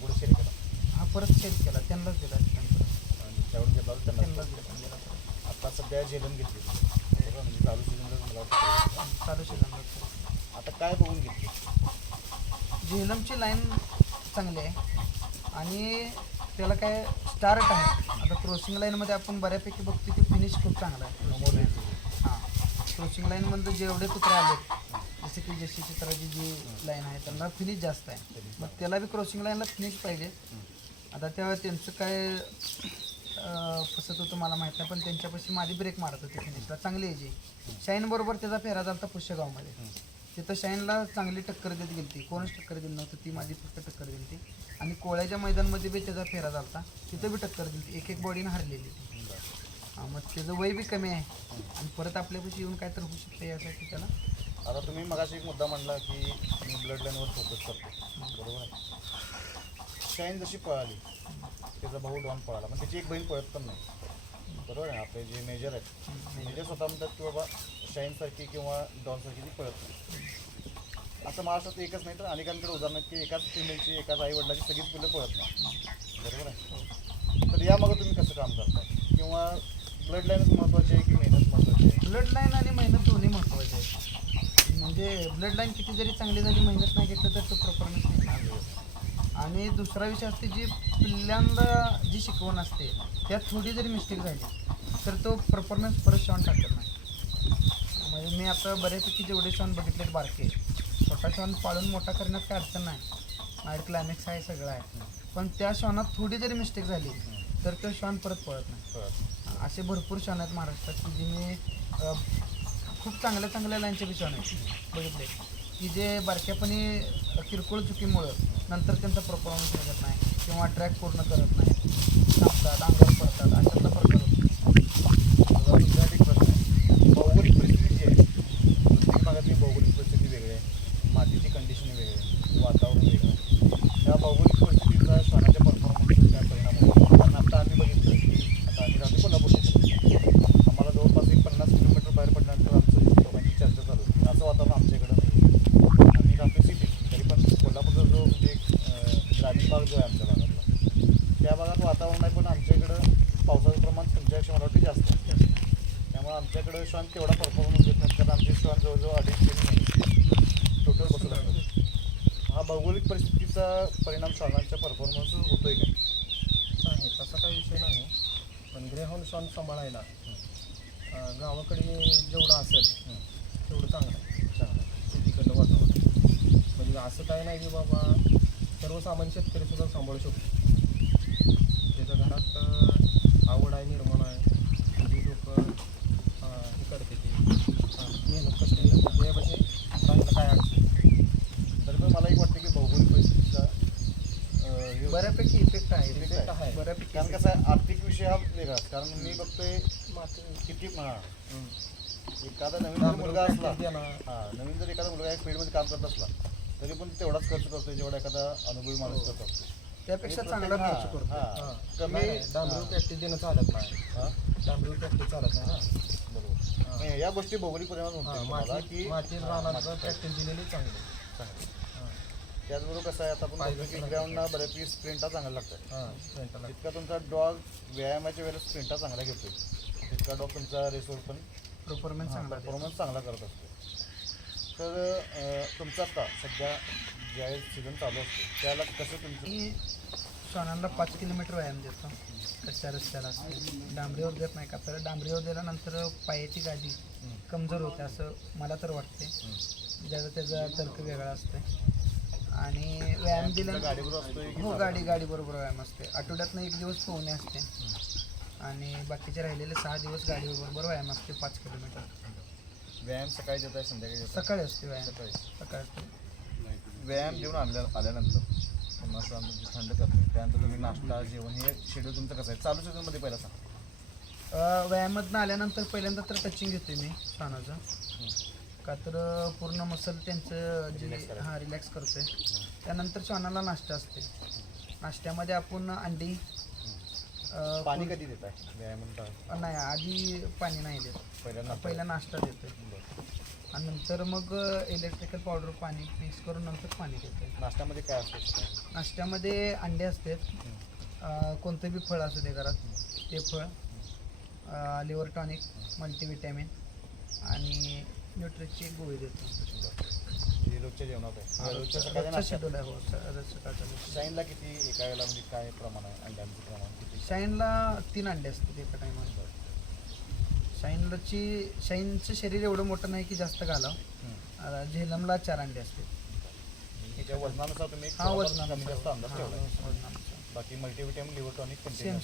पुढे शेअर केला. हा परत चेक केला, त्यांनाच दिला. त्यावेळी घेतला होता त्यांना. त्यांनाच दिला. आता सध्या झेलम घेतली बरोबर, म्हणजे चालू सीझनला मला वाटतं. चालू शिकवलं. आता काय बघून घेतली? झेलमची लाईन चांगली आहे आणि त्याला काय स्टार्ट आहे. आता क्रॉसिंग लाईनमध्ये आपण बऱ्यापैकी बघतो की फिनिश खूप चांगला आहे. हां, क्रॉसिंग लाईनमध्ये जेवढे कुत्रे आले, जसे की जशी चित्राची जी लाईन आहे त्यांना फिनिश जास्त आहे. मग त्याला बी क्रॉसिंग लाईनला फिनिश पाहिजे. आता तेव्हा त्यांचं काय फसत होतं मला माहीत नाही, पण त्यांच्यापाशी माझी ब्रेक मारत होती फिनिशला चांगली यायची. शाईन बरोबर त्याचा फेरा झाला होता पुष्यगावमध्ये. तिथं शाईनला चांगली टक्कर देत गेली ती. कोणच टक्कर दिली नव्हती, ती माझी फक्त टक्कर दिली ती. आणि कोळ्याच्या मैदानमध्ये बी त्याचा फेरा झाला होता, तिथं बी टक्कर दिली ती. एक बॉडीनं हरलेली ती. हां, मग त्याचं वय बी कमी आहे आणि परत आपल्यापाशी येऊन काय तर होऊ शकतं यासाठी त्याला. आता तुम्ही मगाशी एक मुद्दा म्हणला की मी ब्लड लाईनवर फोकस करतो, बरोबर आहे. शाईन जशी पळाली, त्याचा भाऊ डॉन पळाला, पण त्याची एक बहीण पळत पण नाही, बरोबर आहे. आपले जे मेजर आहेत, मेजर स्वतः म्हणतात की बाबा शाईनसारखी किंवा डॉनसारखी ती पळत नाही. असं महाराष्ट्रात एकच नाही तर अनेकांकडे उदाहरण आहेत की एकाच फिमेलची, एकाच आईवडिलाची सगळीच मुलं पळत नाही, बरोबर आहे. तर यामागं तुम्ही कसं काम करता, किंवा ब्लड लाईनच महत्त्वाची आहे की मेहनत महत्त्वाची आहे? ब्लड लाईन आणि मेहनत दोन्ही महत्त्वाचे आहे. म्हणजे ब्लड लाईन किती जरी चांगली झाली, मेहनत नाही घेतलं तर तो परफॉर्मन्स नाही येणार. आणि दुसरा विषय असते, जी पिल्ल्यांना जी शिकवण असते त्यात थोडी जरी मिस्टेक झाली तर तो परफॉर्मन्स परत शॉन टाकत नाही. म्हणजे मी आता बऱ्यापैकी जेवढे शॉन बघितलेत बारके, छोटा शॉन पाळून मोठा करण्यात काय अडचण नाही, माझ्या क्लायमॅक्स आहे, सगळं आहे. पण त्या शॉनात थोडी जरी मिस्टेक झाली तर तो शॉन परत पळत नाही. असे भरपूर शॉन आहेत महाराष्ट्रात की जे मी खूप चांगल्या लाईनचे बी शॉन आहेत बघितले की जे बारक्यापणी किरकोळ चुकीमुळं नंतर त्यांचा परफॉर्मन्स निघत नाही किंवा ट्रॅक पूर्ण करत नाही, थांबतात, अंगावर पडतात, अशातला प्रकार होतो. तुमच्यासाठी एक प्रश्न आहे. भौगोलिक परिस्थिती जी आहे, प्रत्येक भागातली भौगोलिक परिस्थिती वेगळी आहे, मातीची कंडिशन वेगळी आहे, वातावरण वेगळं आहे. त्या भौगोलिक परिस्थितीचा श्वानाच्या परफॉर्मन्सवर काय परिणाम होतो? कारण आता आम्ही बघितलं की आता आम्ही राहतो कोल्हापूर, आम्हाला जवळपास 50 किलोमीटर बाहेर पडल्यानंतर आमचं दोघांची चर्चा चालू होती. असं वातावरण आमच्याकडं नाही. आम्ही राहतो सिटी, तरी पण कोल्हापूरचा जो म्हणजे ग्रामीण भाग जो आहे आमच्या भागातला, त्या भागात वातावरण आहे, पण आमच्याकडं पावसाचं प्रमाण तुमच्यापेक्षा मला वाटतं जास्त आहे. त्यामुळे आमच्याकडं श्वान तेवढा परफॉर्मन्स घेत नाहीत, कारण आमचे श्वान जवळजवळ 2.5-3 महिने टोटल बसू लागतात. हा भौगोलिक परिस्थितीचा परिणाम श्वानांच्या परफॉर्मन्सवर होतो आहे का? नाही, तसा काही विषय नाही. पण ग्रेहाऊंड शॉन सांभाळायला गावाकडे जेवढं असेल तेवढं चांगलं आहे. शेतीकडलं वातावरण म्हणजे असं काय नाही की बाबा सर्वसामान्य शेतकरीसुद्धा सांभाळू शकतो. त्याच्या घरात आवड आहे, निर्माण आहे, जी लोक हे करते ते मेहनत कष्ट घेतात, ते म्हणजे चांगलं काय अडचण. तरी पण मला एक वाटतं की भौगोलिक परिस्थितीचा बऱ्यापैकी इफेक्ट आहे. इफेक्ट आहे. बऱ्यापैकी कारण कसं आहे, आर्थिक विषय हा वेगळाच. कारण मी बघतोय किती एखादा नवीन जर मुलगा असला, नवीन जर एखादा मुलगा एक फील्डमध्ये काम करत असला तरी पण तेवढाच खर्च करतोय जेवढा एखादा अनुभवी माणूस करत असतो. त्यापेक्षा चांगला खर्च करतो. कमी डांबरी प्रॅक्टिस देणं चालत नाही. डांबरी प्रॅक्टिस चालत नाही ना, बरोबर. या गोष्टी भौगोलिक परिणाम होतो मला की माती रानात प्रॅक्टिस दिलेली चांगली. त्याचबरोबर कसं आहे, आता आपण बघतो की ग्राउंडना बऱ्यापैकी स्प्रिंटा चांगल्या लागतात. जितका तुमचा डॉग व्यायामाच्या वेळेला स्प्रिंटा चांगला घेतोय, तितका डॉग तुमचा रेसवर पण परफॉर्मन्स चांगला करत असतो. तर तुमचं आता सध्या ज्यावेळेस सीझन चालू असतो त्याला कसं तुमचं? मी श्वानांना 5 किलोमीटर व्यायाम देतो कच्च्या रस्त्याला. डांबरीवर देत नाही का, तर डांबरीवर दिल्यानंतर पायाची गादी कमजोर होते असं मला तर वाटते. त्याचा तर्क वेगळा असतो. आणि व्यायाम दिला गाडीवर असतोय की हो गाडी बरोबर व्यायाम असते. आठवड्यातनं 1 दिवस पोहणे असते आणि बाकीचे राहिलेले 6 दिवस गाडीबरोबर व्यायाम असते 5 किलोमीटर. व्यायाम सकाळी देत आहे संध्याकाळी देत सकाळी असते व्यायाम सकाळी सकाळी. व्यायाम देऊन आल्यानंतर पुन्हा असं आम्ही थंड करतो त्यानंतर तुम्ही नाश्ता जेवण हे शेड्यूल तुमचं कसं आहे चालू सीझनमध्ये पहिला सांगा. व्यायामातनं आल्यानंतर पहिल्यांदा तर टचिंग घेते मी श्वानाचं, का तर पूर्ण मसल त्यांचं जे रिलॅक्स करतोय. त्यानंतर श्वानाला नाश्ता असते. नाश्त्यामध्ये आपण अंडी पाणी कधी देत आहे व्यायाम नाही आधी पाणी नाही देत, पहिला नाश्ता देतोय आणि नंतर मग इलेक्ट्रिकल पावडर पाणी मिक्स करून नंतर पाणी देतोय. नाश्त्यामध्ये काय असतं? नाश्त्यामध्ये अंडे असतात, कोणतं बी फळ असू दे घरात ते फळ, लिव्हर टॉनिक, मल्टीविटॅमिन आणि न्यूट्रिशची गोळी देतो. रोजच्या जेवणात आहे रोजच्या सकाळच्या रोजचा नाश्त्यात शेड्यूल आहे हो सकाळचा. शाईनला किती एका वेळेला म्हणजे काय प्रमाण आहे अंड्यांचं प्रमाण किती? शाईनला 3 अंडे असतात एका टायमाला. शाईनचं शरीर एवढं मोठं नाही की जास्त घालावं. झेलमला 4 अंडे असतात. त्याच्या वजनानुसार तुम्ही हा वजनानुसार. कमी जास्त अंदाज ठेवला वजनानुसार. बाकी मल्टीविटॅमिन लिव्हर टॉनिक सेम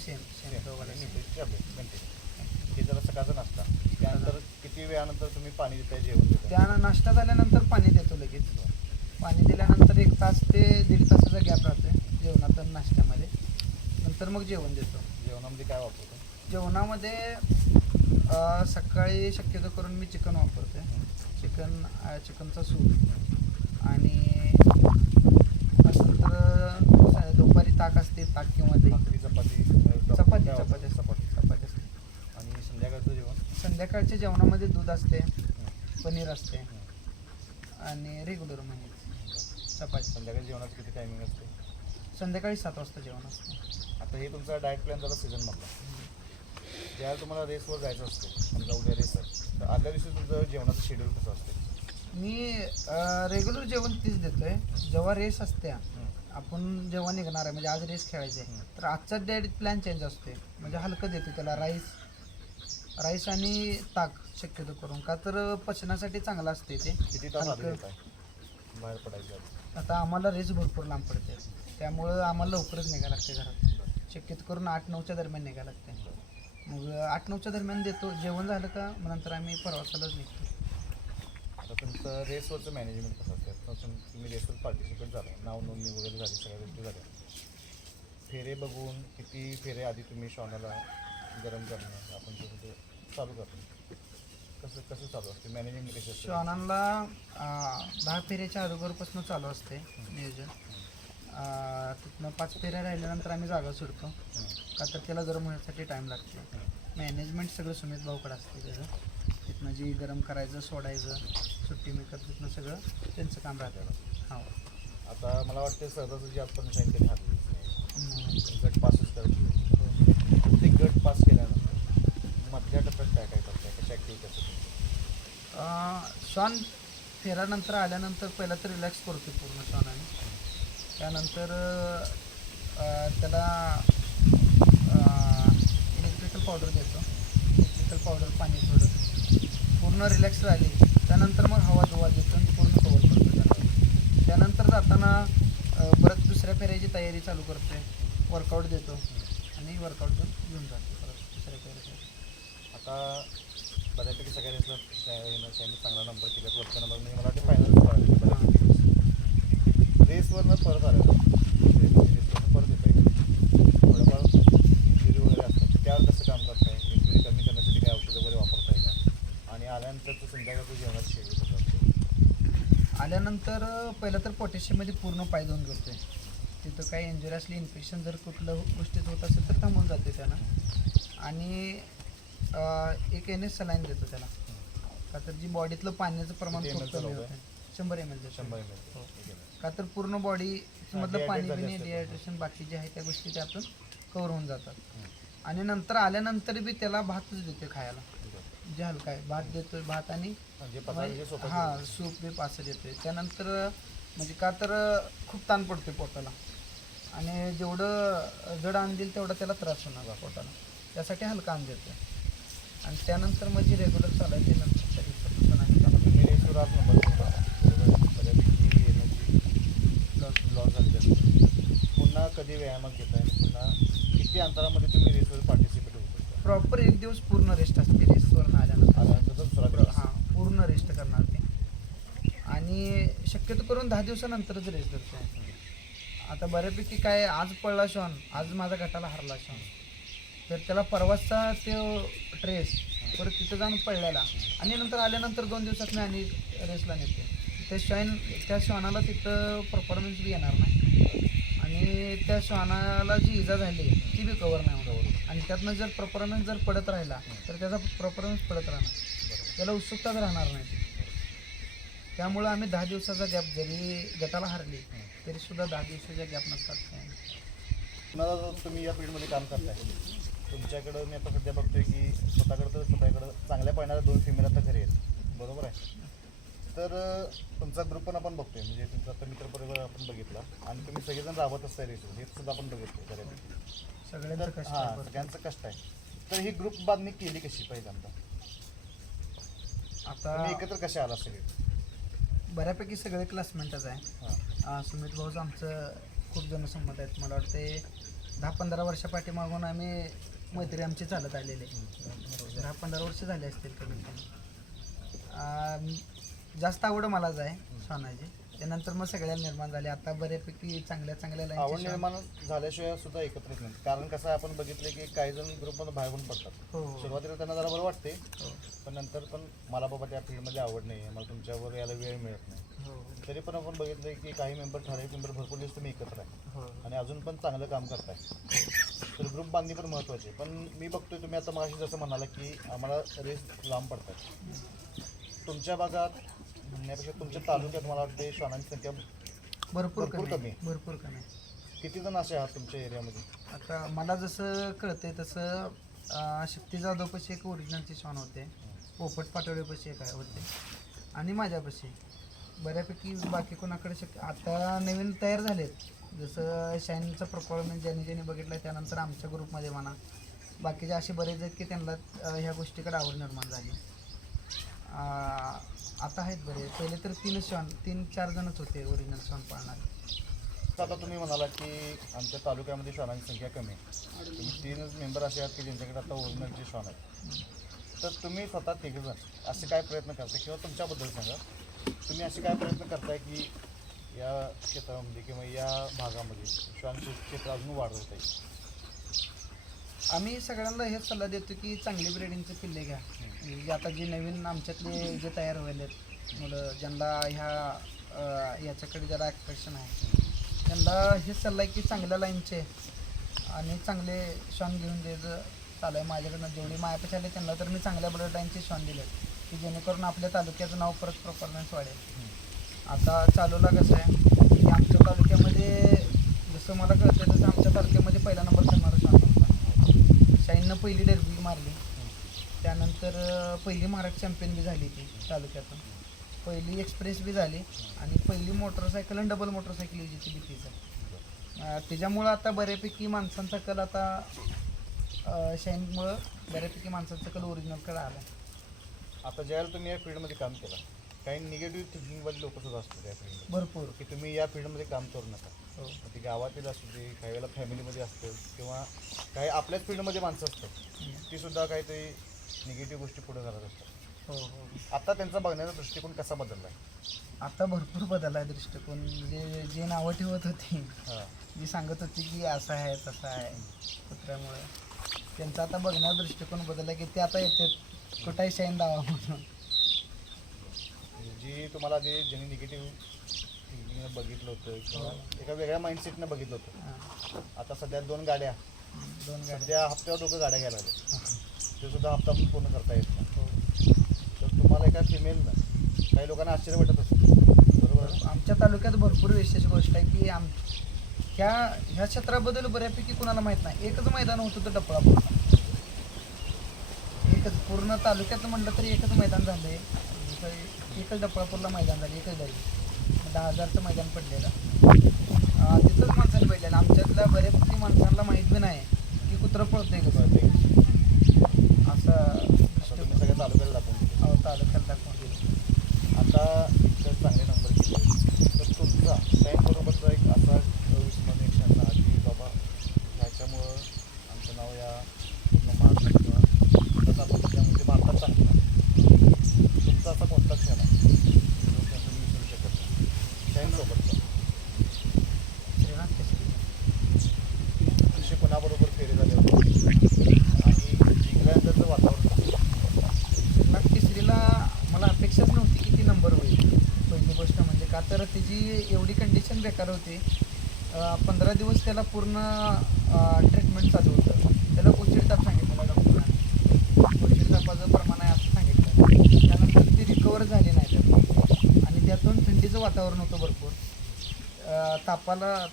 हे जरा सकाळचा नाश्ता. त्यानंतर किती वेळानंतर तुम्ही पाणी देताय जेवण देताय? त्या नाश्ता झाल्यानंतर पाणी देतो लगेच. पाणी दिल्यानंतर 1 तास ते 1.5 तासाचा गॅप राहतोय जेवणात आणि नाश्त्यामध्ये. नंतर मग जेवण देतो. जेवणामध्ये काय वापरतो? जेवणामध्ये सकाळी शक्यतो करून मी चिकन वापरते. चिकनचा सूप आणि नंतर दुपारी ताक असते, ताक किंवा दही. भाकरी, चपाती चपाती असते. आणि संध्याकाळचं जेवण? संध्याकाळच्या जेवणामध्ये दूध असते, पनीर असते आणि रेग्युलर म्हणजे चपाती. संध्याकाळी जेवणाचं किती टायमिंग असते? संध्याकाळी 7 वाजता जेवण असतं. आता हे तुमचा डाएट प्लॅन झाला सीझनमधला. ज्यावेळेला तुम्हाला रेसवर जायचं असतं, समजा उद्या रेस आहे, तर आदल्या दिवशी तुमचं जेवणाचं शेड्यूल कसं असतं? मी रेग्युलर जेवण तीच देतोय. जेव्हा रेस असते आपण जेव्हा निघणार आहे म्हणजे आज रेस खेळायचे तर आजचा डाएट प्लॅन चेंज असते. म्हणजे हलकं देतो त्याला राईस आणि ताक शक्यतो करून, का तर पचनासाठी चांगलं असते ते. किती तास आधी हलकं. देत आहे बाहेर पडायचं आधी? आता आम्हाला रेस भरपूर लांब पडते त्यामुळं आम्हाला लवकरच निघायला लागते घरात. शक्यतो करून 8-9च्या दरम्यान निघायला लागते. मग 8-9च्या दरम्यान देतो. जेवण झालं का मग नंतर आम्ही प्रवासालाच निघतो. आता तुमचं रेसवरचं मॅनेजमेंट कसं असतं? तुम्ही रेसवर पार्टिसिपेट झाला, नाव नोंदणी वगैरे झाली, सगळ्या गोष्टी झाल्या. फेरे बघून किती फेरे आधी तुम्ही श्वानाला गरम करणं आपण ते चालू करतो, कसं चालू असते मॅनेजमेंट कशी असते? श्वानांना 10 फेऱ्याच्या अगोदरपासून चालू असते नियोजन. तिथनं 5 फेऱ्या राहिल्यानंतर आम्ही जागा सोडतो, का तर त्याला गरम होण्यासाठी टाईम लागतो. मॅनेजमेंट सगळं सुमित भाऊकडे असते त्याचं. तिथनं जी गरम करायचं, सोडायचं, सुट्टी मेकर तिथनं सगळं त्यांचं काम राहतं. हो. आता मला वाटतं सहजासहजी आपण साईन कधी हारलीच नाही. गट पासच करायची. ते गट पास केल्यानंतर मधल्या टप्प्यात काय काय करताय, कशा ॲक्टिव्हिटी असतात? श्वान फेऱ्यानंतर आल्यानंतर पहिला तर रिलॅक्स करतो पूर्ण श्वानाने. त्यानंतर त्याला इलेक्ट्रिकल पावडर देतो. इलेक्ट्रिकल पावडर, पाणी थोडं पूर्ण रिलॅक्स राहिली त्यानंतर मग हवा दुवा देतो आणि पूर्ण कवर करतो त्याला. त्यानंतर जाताना परत दुसऱ्या फेऱ्याची तयारी चालू करतो. वर्कआउट देतो आणि वर्कआउट घेऊन जातो परत दुसऱ्या फेऱ्यासाठी. आता बऱ्यापैकी सगळ्या रेसला चांगला नंबर केला, वरचा नंबर म्हणजे मला वाटतं फायनल रेसवरनं परत आलं रेसवरनं परत येत आहे थोडंफार इंजुरी वगैरे असतात, त्यावर कसं काम करताय? इंजुरी कमी करण्यासाठी काय औषधं वगैरे वापरताय का? आणि आल्यानंतरचं संध्याकाळचं जेवणाचं शेड्यूल कसं असतं? आल्यानंतर पहिलं तर पोटॅशियममध्ये पूर्ण पाय धुवून घेतोय. तिथं काही इंजुरी असली, इन्फेक्शन जर कुठलं गोष्टीत होत असेल तर थांबून जाते त्याला. आणि एक NS सलाईन देतो त्याला, का तर जी बॉडीतलं पाण्याचं प्रमाण किती खूप ml चं कमी लावताय? होतं. 100 ml देतो. 100 ml. का तर पूर्ण बॉडी मधलं पाणी dehydrate बिणी झाली डिहायड्रेशन बाकी जे आहे त्या गोष्टी त्यातून कव्हर होऊन जातात. आणि नंतर आल्यानंतर बी त्याला भातच देतोय खायला, जे हलका आहे. भात देतोय, भात आणि सूप बीप असं देतोय. त्यानंतर म्हणजे का तर खूप ताण पडतोय पोटाला आणि जेवढं जड अन्न देईल तेवढा त्याला त्रास होणार पोटाला, त्यासाठी हलका अन्न देतोय. आणि त्यानंतर मग जी रेग्युलर चालायची नंतर रेसवर आज नंबर बऱ्यापैकी एनर्जी व्यायामात घेताय पुन्हा किती अंतरामध्ये तुम्ही रेसवर पार्टिसिपेट होतो प्रॉपर एक दिवस पूर्ण रेस्ट असते रेसवरून आल्यानंतर आल्यानंतर दुसरा हां पूर्ण रेस्ट करणार ते आणि शक्यतो करून 10 दिवसानंतरच रेस्ट करतो. आता बऱ्यापैकी काय आज पडला शॉन, आज माझा गटाला हरला शॉन, तर त्याला परवाचा तो ट्रेस परत तिथं जाऊन पडलेला आणि नंतर आल्यानंतर 2 दिवसात मी आणि रेसला नेते. त्या श्वानाला तिथं परफॉर्मन्स बी येणार नाही आणि त्या श्वानाला जी इजा झाली ती बी कवर नाही होणार आणि त्यातनं जर परफॉर्मन्स जर पडत राहिला तर त्याचा परफॉर्मन्स पडत राहणार, त्याला उत्सुकताच राहणार नाही. त्यामुळं आम्ही 10 दिवसाचा गॅप जरी गटाला हरली तरी सुद्धा 10 दिवसाच्या गॅप नसतात. तुम्हाला जर तुम्ही या फील्डमध्ये काम करताय तुमच्याकडं मी आता सध्या बघतोय की स्वतःकडं चांगल्या पळणाऱ्या 2 फिमेल आता घरी आहेत, बरोबर आहे. तर तुमचा ग्रुप पण आपण बघतोय म्हणजे तुमचा आता मित्रपरिवार आपण बघितला आणि तुम्ही सगळेजण राबत असताय रेसवर हे सुद्धा आपण बघितलं बऱ्यापैकी. सगळ्यांचं कष्ट हां आहे. सगळ्यांचं कष्ट आहे. तर ही ग्रुप बांधणी केली कशी पहिल्यांदा, आता तुम्ही एकत्र कशा आला सगळे? बऱ्यापैकी सगळे क्लासमेटच आहे. हां सुमित भाऊचं आमचं खूप जण संमत आहेत. मला वाटते 10-15 वर्षापाठीमागून आम्ही मैत्री आमची चालत आलेली 10-15 वर्ष झाले असतील कमीत कमी. जास्त आवड मलाच आहे श्वानाची, त्यानंतर मग सगळ्याला निर्माण झाले. आता बऱ्यापैकी चांगल्या आवड लाईनचे निर्माण झाल्याशिवाय सुद्धा एकत्र येत नाही. कारण कसं आहे आपण बघितलं की काही जण ग्रुपमधून बाहेर पण पडतात. हो हो सुरुवातीला त्यांना जरा बरं वाटते हो पण नंतर पण मला बाबा त्या फील्डमध्ये आवड नाही आहे, मला तुमच्यावर यायला वेळ मिळत नाही. हो तरी पण आपण बघितलं की काही ठराविक मेंबर भरपूर दिवस तुम्ही एकत्र आहे हो आणि अजून पण चांगलं काम करताय. तर ग्रुप बांधणी पण महत्त्वाची आहे. पण मी बघतोय तुम्ही आता मगाशी जसं म्हणाला की आम्हाला रेस लांब पडतात. तुमच्या भागात म्हणण्यापेक्षा तुमच्या तालुक्यात मला वाटते श्वानांची संख्या भरपूर भरपूर कमी कमी आहे. भरपूर कमी आहे. किती जण असे आहात तुमच्या एरियामध्ये? आता मला जसं कळतंय तसं शक्ती जाधवपाशी एक ओरिजिनलचे श्वान होते, पोपट पाटोळेपाशी एक होते आणि माझ्यापाशी बऱ्यापैकी बाकी कोणाकडे आता नवीन तयार झालेत. जसं शाईनचा परफॉर्मन्स ज्यांनी बघितला त्यानंतर आमच्या ग्रुपमध्ये म्हणा बाकीचे असे बरेच आहेत की त्यांना ह्या गोष्टीकडे आवड निर्माण झाली. आता आहेत बरे. पहिले तर 3-4 जणच होते ओरिजिनल श्वान पाळणारे. आता तुम्ही म्हणाला की आमच्या तालुक्यामध्ये श्वानांची संख्या कमी आहे, तुम्ही 3च मेंबर असे आहात की ज्यांच्याकडे आता ओरिजिनलचे श्वान आहेत. तर तुम्ही स्वतः 3 जण असे काय प्रयत्न करताय किंवा तुमच्याबद्दल सांगा, तुम्ही असे काय प्रयत्न करताय की या क्षेत्रामध्ये किंवा या भागामध्ये श्वानचे क्षेत्र अजून वाढवता येईल? आम्ही सगळ्यांना हेच सल्ला देतो की चांगली ब्रिडिंगचे पिल्ले घ्या. म्हणजे आता जे नवीन आमच्यातले जे तयार व्हायलेत मुलं ज्यांना याच्याकडे जरा ॲट्रॅक्शन आहे त्यांना हेच सल्ला आहे की चांगल्या लाईनचे आणि चांगले श्वान घेऊन द्यायचं चालू आहे. माझ्याकडनं जेवढी मायापेक्षा आले त्यांना तर मी चांगल्या ब्लड लाईनचे श्वान दिले की जेणेकरून आपल्या तालुक्याचं नाव परत परफॉर्मन्स वाढेल. आता चालूला कसं आहे की आमच्या तालुक्यामध्ये जसं मला कळतं तसं आमच्या तालुक्यामध्ये पहिला नंबर करणारा श्वान होता. शाईननं पहिली डर्बी मारली, त्यानंतर पहिली महाराष्ट्र चॅम्पियन बी झाली ती तालुक्यातून, पहिली एक्सप्रेस बी झाली आणि पहिली मोटरसायकल आणि डबल मोटरसायकल जी बी तिचं. त्याच्यामुळं आता बऱ्यापैकी माणसांचा कल आता शाईनमुळं बऱ्यापैकी माणसांचा कल ओरिजिनलकडे आला. आता ज्यावेळेला तुम्ही या फील्डमध्ये काम केलं काही निगेटिव्ह थिंकिंगवाले लोक सुद्धा असतात या फील्डमध्ये भरपूर. की तुम्ही या फील्डमध्ये काम करू नका. हो ती गावातील असू दे, काही वेळेला फॅमिलीमध्ये असतं किंवा काही आपल्याच फील्डमध्ये माणसं असतात ती सुद्धा काहीतरी निगेटिव्ह गोष्टी पुढे घालत असतात. हो हो आता त्यांचा बघण्याचा दृष्टिकोन कसा बदलला आहे? आता भरपूर बदल आहे दृष्टिकोन. म्हणजे जे नावं ठेवत होती, हां जी सांगत होती की असं आहे तसं आहे कुत्र्यामुळे, त्यांचा आता बघण्याचा दृष्टिकोन बदलला की ते आता येतात कुठाही शाईन दावा म्हणून. जी तुम्हाला आधी ज्यांनी निगेटिव्ह थिंकिंगनं बघितलं होतं किंवा एका वेगळ्या माइंडसेटनं बघितलं होतं, हां. आता सध्या 2 गाड्या 2 गाड्या. सध्या हप्त्यावर 2 गाड्या घ्यायला लागल्या, हां. ते सुद्धा हप्ता पण पूर्ण करता येत नाही. हो. तर तुम्हाला एका फिमेलनं काही लोकांना आश्चर्य वाटत असतं, बरोबर? आमच्या तालुक्यात भरपूर विशेष गोष्ट आहे की ह्या क्षेत्राबद्दल बऱ्यापैकी कुणाला माहीत नाही. एकच मैदान होतं तर डपळापूरला, एकच पूर्ण तालुक्यात म्हटलं तरी एकच मैदान झालं आहे. एकच डपळापूरला मैदान झालं, एकच झाली 10,000चं मैदान पडलेलं. तिथंच माणसाने पडलेलं. आमच्यातल्या बऱ्यापैकी माणसांना माहीत बी नाही की कुत्रं पळतंय कसं असं तुम्ही सगळ्या तालुक्याला दाखवून तालुक्यात दाखवून दिलं. आता इतकं चांगले नंबर केले तर तुमचा टाईमबरोबरचा एक असा अविस्मरणीय क्षण आहे की बाबा का तर त्याची एवढी कंडिशन बेकार होती. 15 दिवस त्याला पूर्ण ट्रीटमेंट चालू होतं. त्याला उशीर ताप सांगितलेला डॉक्टरांनी. उशीर तापाचं प्रमाण आहे असं सांगितलं. त्यानंतर ती रिकवर झाली नाही त्यात आणि त्यातून थंडीचं वातावरण होतं भरपूर.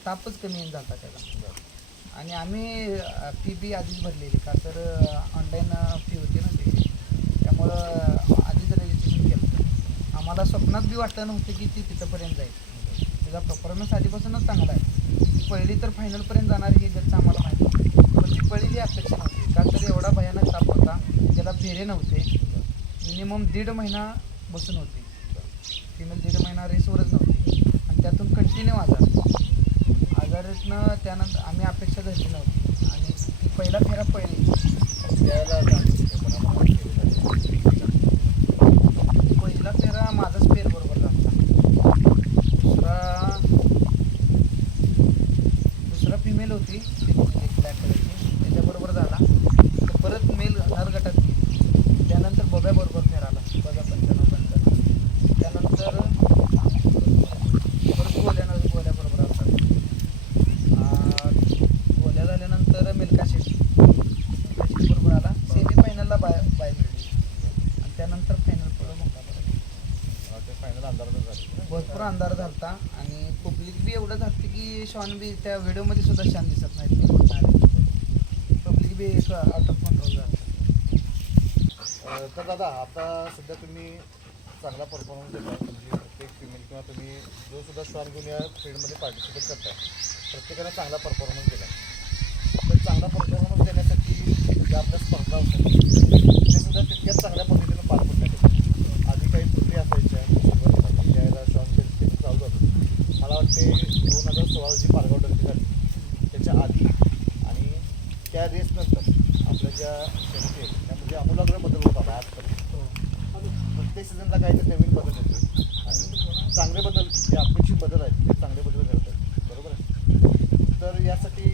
तापच कमी येऊन झाला त्याला. आणि आम्ही फी बी आधीच भरलेली का तर ऑनलाईन फी होती ना त्याची, त्यामुळं आधीच रजिस्ट्रेशन केलं. आम्हाला स्वप्नात बी वाटलं नव्हतं की ती तिथंपर्यंत जाईल. त्याचा परफॉर्मन्स आधीपासूनच चांगला आहे. पहिली तर फायनलपर्यंत जाणार हे जरचं आम्हाला माहिती होतं, पण ती पहिली अपेक्षा नव्हती का तर एवढा भयानक ताप होता. त्याला फेरे नव्हते. मिनिमम 1.5 महिना बसून होती फिमेल. 1.5 महिना रेसवरच नव्हती आणि त्यातून कंटिन्यू आजारातनं त्यानंतर आम्ही अपेक्षा धरली नव्हती आणि ती पहिला फेरा पडली. पहिला फेरा माझाच फेर बरोबर झाला. दुसरा फिमेल होती ब्लॅक कलरची, त्याच्याबरोबर झाला. तर परत मेल नर गटात गेली. त्यानंतर बब्याबरोबर फेर आला. बब्या 95-95. त्यानंतर परत गोल्याबरोबर आला. गोल्या झाल्यानंतर मिल्का शेट्टी बरोबर आला. सेमीफायनलला बाय मिळली आणि त्यानंतर फायनल पुढं मोठा फायनल अंदाजच झाली. भरपूर अंधार झालता आणि पब्लिक बी एवढं झालं की शॉन बी त्या व्हिडिओमध्ये सुद्धा छान दिसत नाहीत. पब्लिक बी एक आउट ऑफ कंट्रोल झालं. तर दादा आता सध्या तुम्ही चांगला परफॉर्मन्स देता. तुमची प्रत्येक फिमेल किंवा तुम्ही जो सुद्धा श्वान घेऊन या फील्डमध्ये पार्टिसिपेट करताय, प्रत्येकाने चांगला परफॉर्मन्स दिला. तर चांगला परफॉर्मन्स देण्यासाठी ज्या आपल्या स्पर्धा असतात ते सुद्धा तितक्याच चांगल्या पद्धतीनं पार पडण्यात आधी काही त्रुटी असायच्या सुरुवातीला ज्यावेळेला श्वान फील्ड चालू होतं. मला वाटते 2016 जी पारगाव डर्बी झाली त्याच्या आधी आणि त्या रेसनंतर आपल्या ज्या शर्यती आहेत त्यामध्ये आमूलाग्र बदल होत आला आजपर्यंत. प्रत्येक सीझनला काहीतरी नवीन बदल होते आणि चांगले बदल जे अपेक्षित बदल आहेत ते चांगले बदल घडत आहेत. बरोबर आहे. तर यासाठी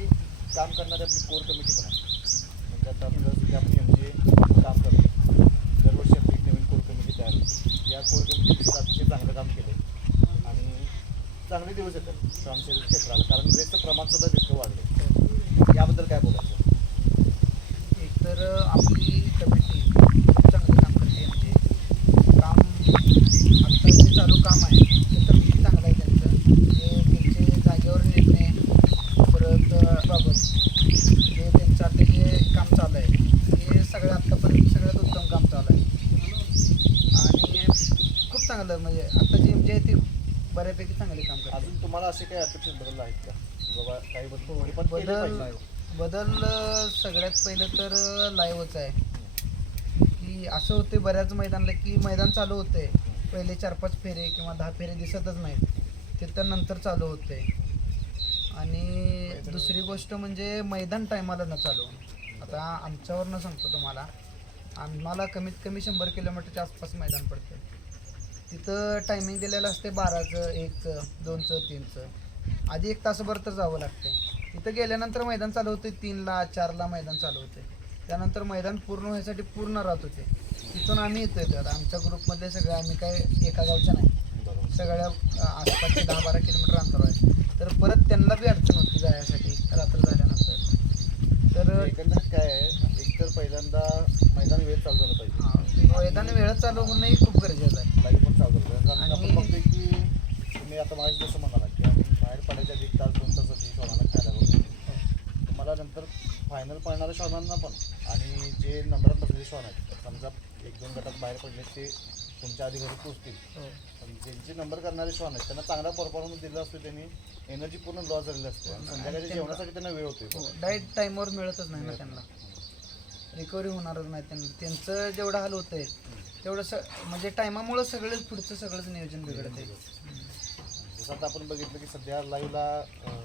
काम करणारी आपली कोर कमिटी पण आहे. म्हणजे आता आपलं सध्या आपण MGA काम करतो. दरवर्षी आपली एक नवीन कोर कमिटी तयार होते. या कोर कमिटीने सुद्धा अतिशय चांगलं काम केलं आणि चांगले दिवस येतात श्वानशैली क्षेत्राला, कारण रेसचं प्रमाण सुद्धा तितकं वाढलं. याबद्दल काय बोलायचं? एकतर आपली कमिटी खूप चांगलं काम करते. म्हणजे काम आत्ता जे चालू काम आहे ते तर खूप चांगलं आहे त्यांचं. त्यांचे जागेवर निर्णय परत बाबत जे त्यांचं आता जे काम चालू आहे हे आत्तापर्यंत सगळ्यात उत्तम काम चालू आहे आणि खूप चांगलं म्हणजे आता जी MG आहे ती बऱ्यापैकी चांगले काम करते. अजून तुम्हाला असे काही अपेक्षित बदल आहेत का की बाबा काही बदल थोडीफार केले पाहिजे? बदल सगळ्यात पहिलं तर लाईव्हच आहे की असं होते बऱ्याच मैदानाला की मैदान चालू होते पहिले 4-5 फेरे किंवा 10 फेरे दिसतच नाहीत, तिथं नंतर चालू होते. आणि दुसरी गोष्ट म्हणजे मैदान टायमाला न चालू. आता आमच्यावरनं सांगतो तुम्हाला, आम्हाला कमीत कमी 100 किलोमीटरच्या आसपास मैदान पडतं. तिथं टायमिंग दिलेलं असते 12चं, 1चं, 2चं, 3चं. आधी 1 तासभर तर जावं लागते. तिथं गेल्यानंतर मैदान चालू होते 3ला 4ला मैदान चालू होते. त्यानंतर मैदान पूर्ण व्हायसाठी पूर्ण राहत होते. तिथून आम्ही येतोय तर आमच्या ग्रुपमधले सगळे, आम्ही काय एका गावच्या नाही, सगळ्या आसपासचे 10-12 किलोमीटर अंतर आहे. तर परत त्यांना बी अडचण होती जाण्यासाठी रात्र झाल्यानंतर. तर एकंदरीत काय आहे, एकतर पहिल्यांदा मैदान वेळ चालू झालं पाहिजे. मैदान वेळेत चालू होणं हे खूप गरजेचं आहे. लाईव्ह पण चालू झालं कारण आणि- आपण बघतोय की तुम्ही आता माझ्या जसं म्हणाला की आम्ही बाहेर पडायच्या 1 तास 2 तास आधी श्वानाला खायला बघतो. तुम्हाला नंतर फायनल पळणाऱ्या श्वानांना पण आणि जे नंबरात बसलेले श्वान आहेत, समजा 1-2 गटात बाहेर पडले ते तुमच्या आधी घरी पोचतील. पण ज्यांचे नंबर करणारे श्वान आहेत त्यांना चांगला परफॉर्मन्स दिला असतो. त्यांनी एनर्जी पूर्ण लॉस झालेली असते आणि संध्याकाळच्या जेवणासाठी त्यांना वेळ होतो. डाएट टाईमवर मिळतच नाही ना त्यांना, रिकव्हरी होणारच नाही त्यांना. त्यांचं जेवढं हाल होतं आहे तेवढं म्हणजे टायमामुळं सगळंच पुढचं सगळंच नियोजन बिघडत आहे. जसं आता आपण बघितलं की सध्या लाईव्हला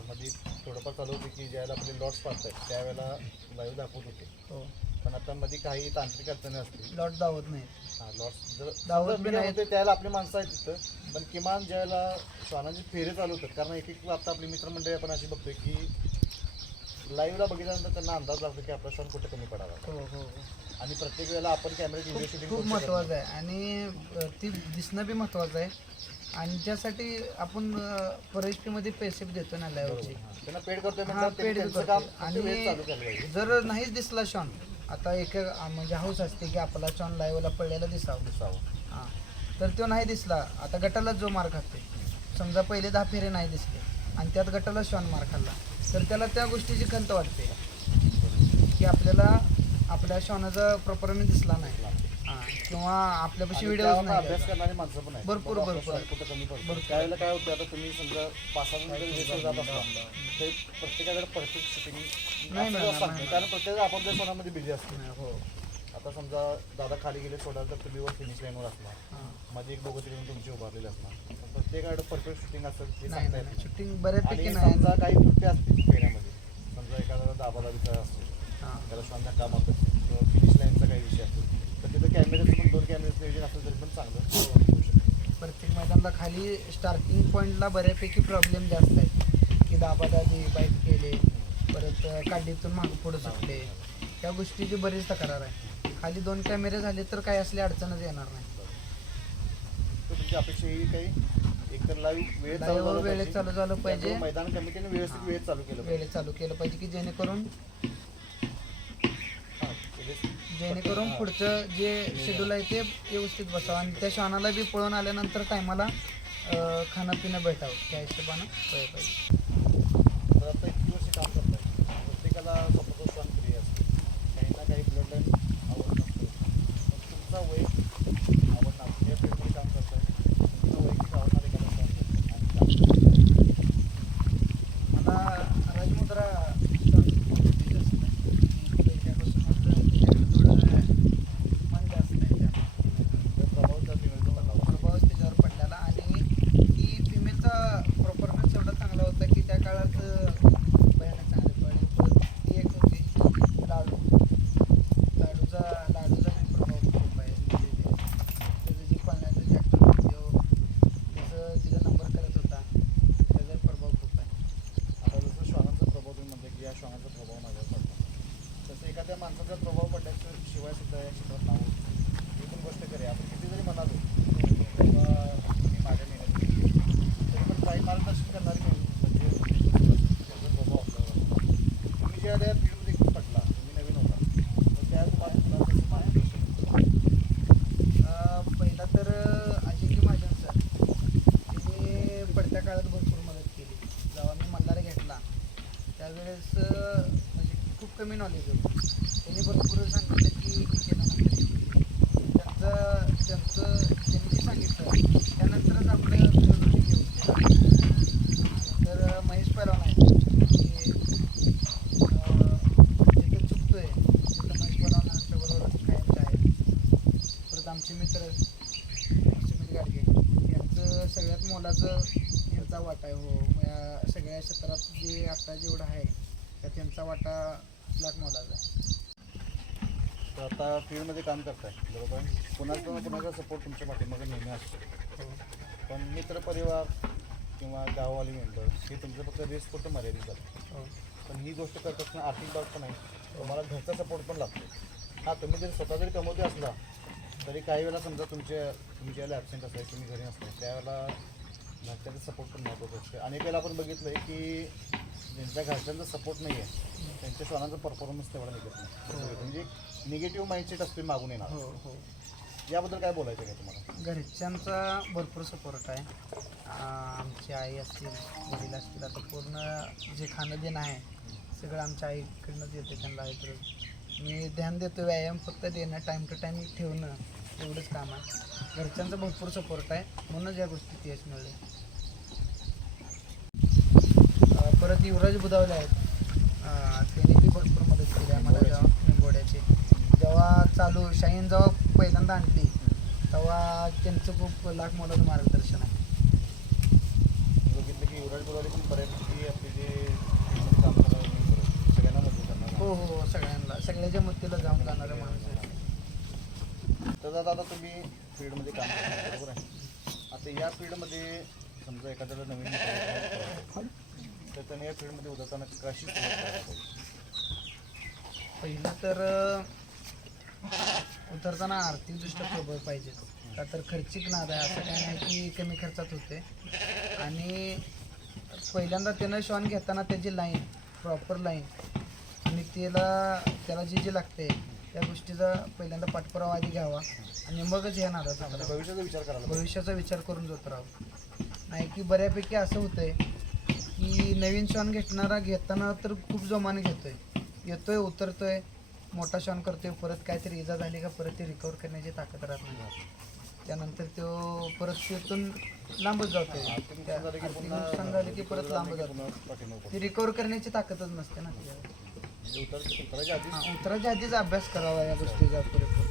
मध्ये थोडंफार चालू होते की ज्यावेळेला आपले लॉट्स पाडतात त्यावेळेला लाईव्ह दाखवत होते. हो, पण आता मध्ये काही तांत्रिक अडचणी असतील. लॉट दावत नाही. हां, लॉट्स दावत जर बी नाही. होते त्यावेळेला आपली माणसं आहेत तिथं, पण किमान ज्यावेळेला श्वानांची फेरे चालू होतात, कारण एक आता आपली मित्रमंडळी आपण अशी बघतोय की लाईव्हला बघितल्यानंतर त्यांना अंदाज लागतो की आपला श्वान कुठे कमी पडावा. हो हो, आणि प्रत्येक वेळेला आपण कॅमेऱ्याची व्हिडिओ शूटिंग खूप महत्त्वाचं आहे आणि ती दिसणं बी महत्त्वाचं आहे. आणि त्यासाठी आपण परिस्थितीमध्ये पैसे देतो ना लाईव्हचे. त्यांना पेड करतोय हा म्हणजे पेड त्यांचं करतो काम चालू केलं आणि पाहिजे. जर नाहीच दिसला शॉन, आता एक म्हणजे हाऊस असते की आपला शॉन लाईव्हला पडलेला दिसावं. दिसावं. हां, तर तो नाही दिसला, आता गटाला जो मार खातोय, समजा पहिले 10 फेरे नाही दिसले आणि त्यात गटाला शॉन मार खाल्ला, तर त्याला त्या गोष्टीची खंत वाटते की आपल्याला आपल्या शॉनाचा प्रॉपरने दिसला नाही. हां, किंवा आपल्यापाशी आणि व्हिडिओ त्यावर नाही अभ्यास त्याचा. करणारी माणसं पण आहेत. भरपूर, बाबा भरपूर. आपलं कुठं कमी पडतं. भरपूर. त्यावेळेला काय होतं, आता तुम्ही समजा 5-6 जण रेसवर जात असला तर प्रत्येकाकडे परफेक्ट शूटिंग नाही मिळणार, सांगतो, नाही कारण प्रत्येक आपापल्या सोनामध्ये बिझी असतो. हो. आता समजा दादा खाली गेले सोडायला तर तुम्ही वर फिनिश लाईनवर असणार, हां. माझे एक दोघं तरी तुमचे उभारलेले असणार. तर प्रत्येकाकडे परफेक्ट शूटिंग असेल हे नाही सांगता नाही येत नाही. शूटिंग बऱ्यापैकी आणि नाही. समजा काही त्रुटी असतील फेऱ्यामध्ये, समजा एखादा दाबादाबीचा असतो, हां. त्याला श्वान धक्का मारत असेल किंवा फिनिश लाईनचा काही विषय असेल तर तिथं कॅमेऱ्याचं पण 2 कॅमेऱ्याचं नियोजन असेल तरी पण चांगलं होऊ शकतं. प्रत्येक मैदानाला खाली स्टार्टिंग पॉईंटला बऱ्यापैकी प्रॉब्लेम जास्त आहेत की दाबादाबी बाईक केले, परत काढीतून मागं पुढं सुटले, त्या गोष्टीची बरीच तक्रार आहे. खाली 2 कॅमेरे झाले तर काही असली अडचणच येणार नाही. तर तुमची अपेक्षा ही काही एकतर लाईव्ह वेळेत चालू Live झालं वेळेत चालू झालं पाहिजे. त्यामुळे मैदान कमिटीने व्यवस्थित वेळेत चालू केलं पाहिजे. वेळेत चालू केलं पाहिजे की जेणेकरून हां, जेणेकरून पुढचं जे शेड्यूल आहे ते व्यवस्थित बसावं आणि त्या श्वानाला बी पळून आल्यानंतर टायमाला खाणं पिणं भेटावं, त्या हिशोबानं पाहिजे. तर आता इतकी वर्ष काम करताय, प्रत्येकाला स्वतःचं श्वान प्रिय असतो, काही ना काही ब्लड लाईन आवड नसतो. मग तुमचा वैयक्तिक आवडणार या फील्डमध्ये काम करताय, तुमचा वैयक्तिक आवडणार एखादा श्वान आणि काम मला राजमुद्रा पहिल्यापासूनच थोडं मन जास्त आहे त्या प्रभाव त्या फिमेलचा पडला. प्रभाव त्याच्यावर पडलेला आणि ती फिमेलचा परफॉर्मन्स एवढा चांगला होता की त्या काळात भयानक चांगले पडले. परत ती एक होती लाडूचा बी प्रभाव खूप आहे. त्याचं जे पळण्याचं ट्रॅक्टर व्हिडिओ तिचा नंबर करत होता, त्याचा प्रभाव खूप आहे. आता जसं श्वानांचा प्रभाव तुम्ही म्हणता की या श्वानाचा प्रभाव माझ्यावर पडला, तसं एखाद्या माणसाचा प्रभाव पडल्याचं शिवाय सुद्धा या क्षेत्रात नाव होतं. ही पण गोष्ट खरी आहे. आपण किती जरी म्हणालो किंवा मी माझ्या मेहनत केली तरी पण काही मार्गदर्शन करणारी म्हणजे त्याचा प्रभाव आपल्यावर असतो. तुम्ही ज्या त्या फील्डमध्ये पडला, तुम्ही नवीन होता, तर त्या तुम्हाला कुणाला कसं मार्गदर्शन पहिला तर अजिंक्य महाजन सर, तिने पडत्या काळात भरपूर मदत केली. जेव्हा मी मल्हार घेतला त्यावेळेस म्हणजे खूप कमी नॉलेज होतं, त्यांनी भरपूर सांगितलं की हे केल्यानंतर हे केलं. त्यांनी जे सांगितलं त्यानंतरच आपलं फिरवणूक व्यवस्थित झाली. तर महेश पैलवान आहे की जिथं चुकतोय तिथं महेश पैलवान आमच्याबरोबर कायमचे आहे. परत आमचे मित्र सुमित गाडगे यांचं सगळ्यात मोलाचं यांचा वाटा आहे. हो, या सगळ्या क्षेत्रात जे आता जेवढं आहे त्यात त्यांचा वाटा लाख मोलाचा आहे. तर आता फील्डमध्ये काम करताय बरोबर, कुणाचा सपोर्ट तुमच्या पाठीमागे नेहमी असतो, पण मित्रपरिवार किंवा गाववाली मेंबर हे तुमचं फक्त रेस कुठं मर्यादित जातं. हो. पण ही गोष्ट करत असताना आर्थिक बाब पण आहे, तुम्हाला घरचा सपोर्ट पण लागतो. हां, तुम्ही जरी स्वतः जरी कमवते असला तरी काही वेळेला समजा तुमच्या वेळेला ॲबसेंट असाय, तुम्ही घरी नसताय, त्यावेळेला घरच्यांचा सपोर्ट पण महत्त्वाचा असतो. अनेक वेळेला आपण बघितलं आहे की ज्यांच्या घरच्यांचा सपोर्ट नाही आहे त्यांच्या श्वानाचा परफॉर्मन्स तेवढा निघत नाही. म्हणजे निगेटिव्ह माइंडसेट असतो मागून येणार. हो हो याबद्दल काय बोलायचं आहे तुम्हाला? घरच्यांचा भरपूर सपोर्ट आहे. आमची आई असतील, वडील असतील, आता पूर्ण जे खाणं देणं आहे सगळं आमच्या आईकडनंच येते. त्यांना ऐकलं मी ध्यान देतो, व्यायाम फक्त देणं, टाईम टू टाईम ठेवणं एवढंच काम आहे. घरच्यांचा भरपूर सपोर्ट आहे, म्हणूनच या गोष्टीत यश मिळले. परत युवराज बुधावले आहेत, त्यांनी बी भरपूर मदत केली आम्हाला. जेव्हा निंबोड्याचे जेव्हा चालू शाहीन जेव्हा पहिल्यांदा आणली तेव्हा त्यांचं खूप लाख मोलाचं मार्गदर्शन आहे. बघितलं की युवराज बोलावले पण बऱ्यापैकी आपले जे काम करणारे सगळ्यांना मदत करणार. हो हो सगळ्यांना, सगळ्याच्या मदतीला जाऊन जाणारे माणूस आहे. तर आता तुम्ही फील्डमध्ये काम करता बरोबर आहे. आता या फील्डमध्ये समजा एखाद्याला नवीन तर त्याने या फील्डमध्ये उतरताना कशी सुरुवात करायला पाहिजे? पहिलं तर उतरताना आर्थिकदृष्ट्या प्रबळ पाहिजे. का तर खर्चिक नाद आहे, असं काय नाही की कमी खर्चात होते. आणि पहिल्यांदा त्यानं शॉन घेताना त्याची लाईन प्रॉपर लाईन आणि त्याला जे लागते त्या गोष्टीचा पहिल्यांदा पाठपुरावा आधी घ्यावा आणि मगच या नादाचा म्हणजे करावा. भविष्याचा विचार करायला पाहिजे. भविष्याचा विचार करून जात राहावं. नाही की बऱ्यापैकी असं होतंय की नवीन शॉन घेताना तर खूप जोमाने येतोय उतरतोय, मोठा शॉन करतोय, परत काहीतरी इजा झाली का परत ते रिकवर करण्याची ताकद राहत नाही. त्यानंतर तो परत तिथून लांबच जातोय. आर्थिक नुकसान झालं की आर्थिक पुन्हा नुकसान झालं की परत लांब पुन्हा जातो. पाठीमागे पडतो. ती रिकवर करण्याची ताकदच नसते ना. म्हणजे उतरायच्या आधीच उतराच्या आधीच अभ्यास करावा या गोष्टीचा पुरेपूर.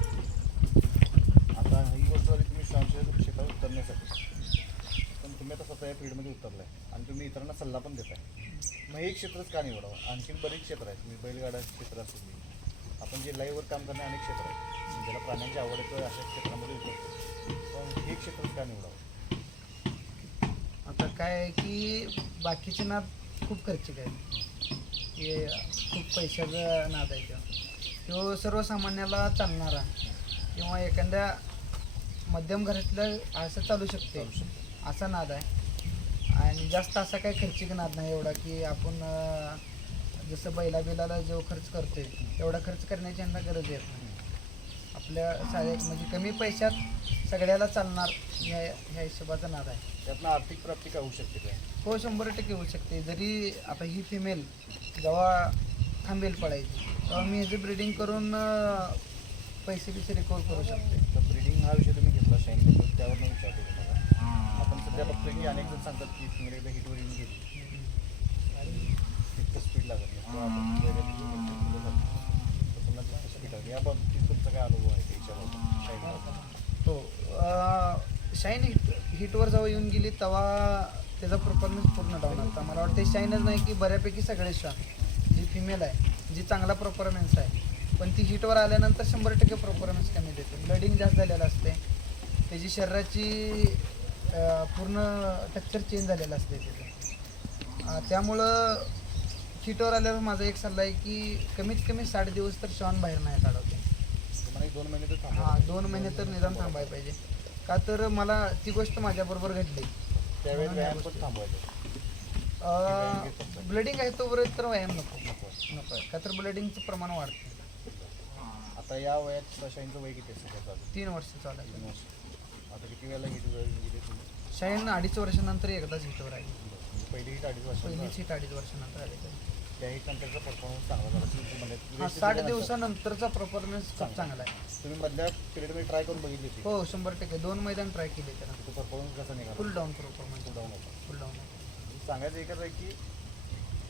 आता ही गोष्ट झाली तुम्ही श्वानच्या क्षेत्रात उतरण्यासाठी, पण तुम्ही आता स्वतः या फील्डमध्ये उतरलाय आणि तुम्ही इतरांना सल्ला पण देताय. मग हे क्षेत्रच का निवडावं? आणखीन बरेच क्षेत्र आहेत. तुम्ही बैलगाडा क्षेत्र असेल, आपण जे लाईव्हवर काम करणे अनेक क्षेत्र आहेत, ज्याला प्राण्यांची आवड आहे अशा क्षेत्रामध्ये उतरतो. पण हे क्षेत्रच का निवडावं? आता काय आहे की बाकीचे नाद खूप खर्चिक आहेत. हे खूप पैशाचा नाद आहे तो सर्वसामान्याला चालणारा किंवा एखाद्या मध्यम घरातलं असं चालू शकते असा नाद आहे. आणि जास्त असा काही खर्चिक नाद नाही एवढा की आपण जसं बैलाला जो खर्च करतोय एवढा खर्च करण्याची यांना गरज येत नाही. आपल्या म्हणजे कमी पैशात सगळ्याला चालणार ह्या हिशोबाचा नाद आहे. त्यातनं आर्थिक प्राप्ती काय होऊ शकते काय? हो 100% होऊ शकते. जरी आता ही फिमेल जेव्हा थांबेल पडायची तेव्हा मी ह्याचं ब्रीडिंग करून पैसे रिकवर करू शकते. तर ब्रीडिंग हा विषय तुम्ही घेतला शाईनबद्दल, त्यावर विचारतो तुम्हाला. आपण सध्या बघतोय की अनेक जण सांगतात की तुम्ही एकदा हिटवर येऊन गेली आणि तितकं स्पीड लागत नाही किंवा आपण तर पुन्हा तितकं स्पीड लागते. या बाबतीत तुमचा काय अनुभव आहे त्याच्यावर शाईन? हो शाईन हिटवर जेव्हा येऊन गेली तेव्हा त्याचा परफॉर्मन्स पूर्ण डाऊन होता. मला वाटतं शाईनच नाही की बऱ्यापैकी सगळे शॉन जी फिमेल आहे जी चांगला परफॉर्मन्स आहे पण ती हिटवर आल्यानंतर 100% परफॉर्मन्स कमी देते. ब्लडिंग जास्त झालेलं असते, त्याची शरीराची पूर्ण टेक्स्चर चेंज झालेलं असते त्याचं. त्यामुळं हिटवर आल्यावर माझा एक सल्ला आहे की कमीत कमी 60 दिवस तर शॉन बाहेर नाही काढवते. तुम्हाला एक 2 महिने तर हां 2 महिने तर निदान थांबायला पाहिजे. का तर मला ती गोष्ट माझ्याबरोबर घडली. त्यावेळेस व्यायाम पण थांबवायचं. ब्लडिंग आहे तोपर्यंत तर व्यायाम नको आहे. का तर ब्लडिंगचं प्रमाण वाढतं. आता या वयात शाईनचं वय किती आहे सध्या? 3 वर्ष चालायचं. 3 वर्ष. आता किती वेळेला हिट गेली तुम्ही? शाईन 2.5 वर्षानंतर एकदाच हिटवर आहे. म्हणजे पहिली हिट 2.5 वर्ष. पहिलीच हिट 2.5 वर्षानंतर आली. त्या हिट नंतरचा परफॉर्मन्स चांगला झाला. 60 दिवसानंतरचा परफॉर्मन्स खूप चांगला आहे. तुम्ही मधल्या पिरियडमध्ये ट्राय करून बघितली होती? हो 100%. 2 मैदान ट्राय केले त्याला. तो परफॉर्मन्स कसा निघाला? फुल डाऊन परफॉर्मन्स. डाऊन होता. फुल डाऊन सांगायचं एकच आहे की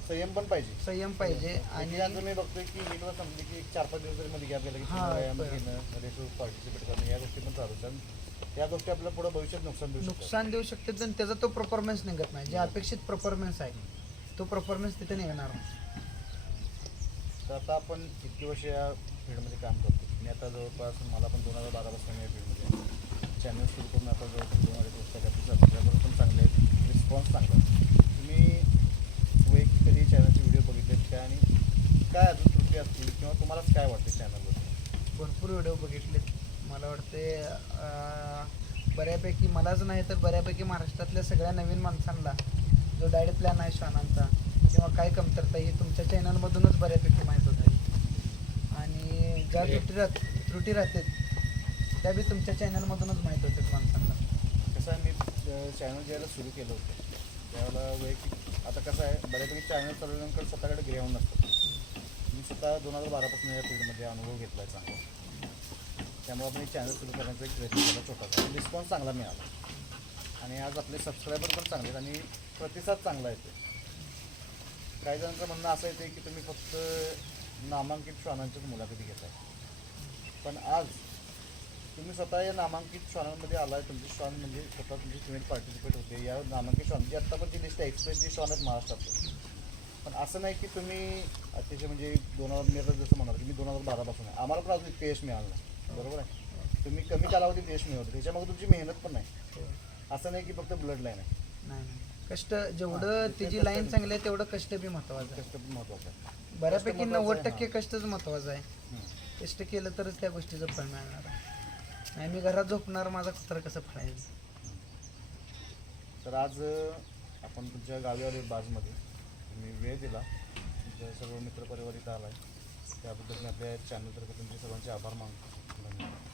संयम पण पाहिजे. संयम पाहिजे. आणि आज मी बघतोय की हिटवर समजली की 4-5 दिवस जरी मध्ये गॅप गेला की हां, व्यायाम बरं. घेणं, रेस पार्टिसिपेट करणं या गोष्टी पण चालू आहेत. या गोष्टी आपल्याला पुढे भविष्यात नुकसान देऊ शकतात. नुकसान देऊ शकते पण त्याचा तो परफॉर्मन्स निघत नाही. जे अपेक्षित परफॉर्मन्स आहे तो परफॉर्मन्स तिथे निघणार नाही. तर आता आपण इतकी वर्ष या फील्डमध्ये काम करतो. मी आता जवळपास मला पण 2012 पासून या फील्डमध्ये चॅनल सुरू करून आता जवळपास 2-2.5 वर्ष करतो. सबस्क्रायबर पण चांगले आहेत, रिस्पॉन्स चांगला आहे. तुम्ही वैयक्तिक कधी चॅनलचे व्हिडिओ बघितलेत का आणि काय अजून त्रुटी असतील किंवा तुम्हालाच काय वाटते चॅनलवर? भरपूर व्हिडिओ बघितलेत. मला वाटते बऱ्यापैकी मलाच नाही तर बऱ्यापैकी महाराष्ट्रातल्या सगळ्या नवीन माणसांना जो डाएट प्लॅन आहे श्वानांचा किंवा काय कमतरता ही तुमच्या चॅनलमधूनच बऱ्यापैकी माहीत होत आहे. आणि ज्या त्रुटी राहतात त्या बी तुमच्या चॅनलमधूनच माहीत होतात माणसांना. कसं आहे, मी चॅनल ज्यावेळेला सुरू केलं होतं त्यावेळेला वैयक्तिक आता कसं आहे बऱ्यापैकी चॅनल चालवल्यानंतर स्वतःकडे ग्रेहून नसतं. मी स्वतः 2012 पासून या फील्डमध्ये अनुभव घेतला आहे चांगला. त्यामुळे आपण चॅनल सुरू करण्याचा एक प्रयत्न केला छोटासा. रिस्पॉन्स चांगला मिळाला आणि आज आपले सबस्क्रायबर पण चांगले आहेत आणि प्रतिसाद चांगला येतो. काही जणांचं म्हणणं असं येते की तुम्ही फक्त नामांकित श्वानांच्याच मुलाखती घेताय, पण आज तुम्ही स्वतः या नामांकित श्वानांमध्ये आलाय. तुमचे श्वान म्हणजे स्वतः तुमची फिमेल पार्टिसिपेट होते या नामांकित श्वान जी आत्ता पण ती लिस्ट एक्सप्रेस जी श्वान आहेत महाराष्ट्रात. पण असं नाही की तुम्ही अतिशय म्हणजे 2000 मी आता जसं म्हणाल की मी 2012 पासून आहे, आम्हाला पण अजून इतकं यश मिळालं नाही. बरोबर आहे. तुम्ही कमी कालावधीत यश मिळवते, त्याच्यामध्ये तुमची मेहनत पण नाही. असं नाही की फक्त ब्लड लाईन आहे. नाही कष्ट जेवढं त्याची लाईन चांगली आहे तेवढं कष्ट बी महत्त्वाचं आहे. कष्ट पण महत्त्वाचं आहे. बऱ्यापैकी कष्ट महत्त्वाचं आहे, 90% कष्टच महत्त्वाचं आहे. कष्ट केलं तरच त्या गोष्टीचं फळ मिळणार आहे. नाही मी घरात झोपणार माझा कुत्रा कसं फळायचं. तर आज आपण तुमच्या गावी आलो बाजमध्ये तुम्ही वेळ दिला, तुमच्या सर्व मित्रपरिवार इथं आला आहे, त्याबद्दल मी आपल्या चॅनलतर्फे तुमचे सर्वांचे आभार मानतो. धन्यवाद.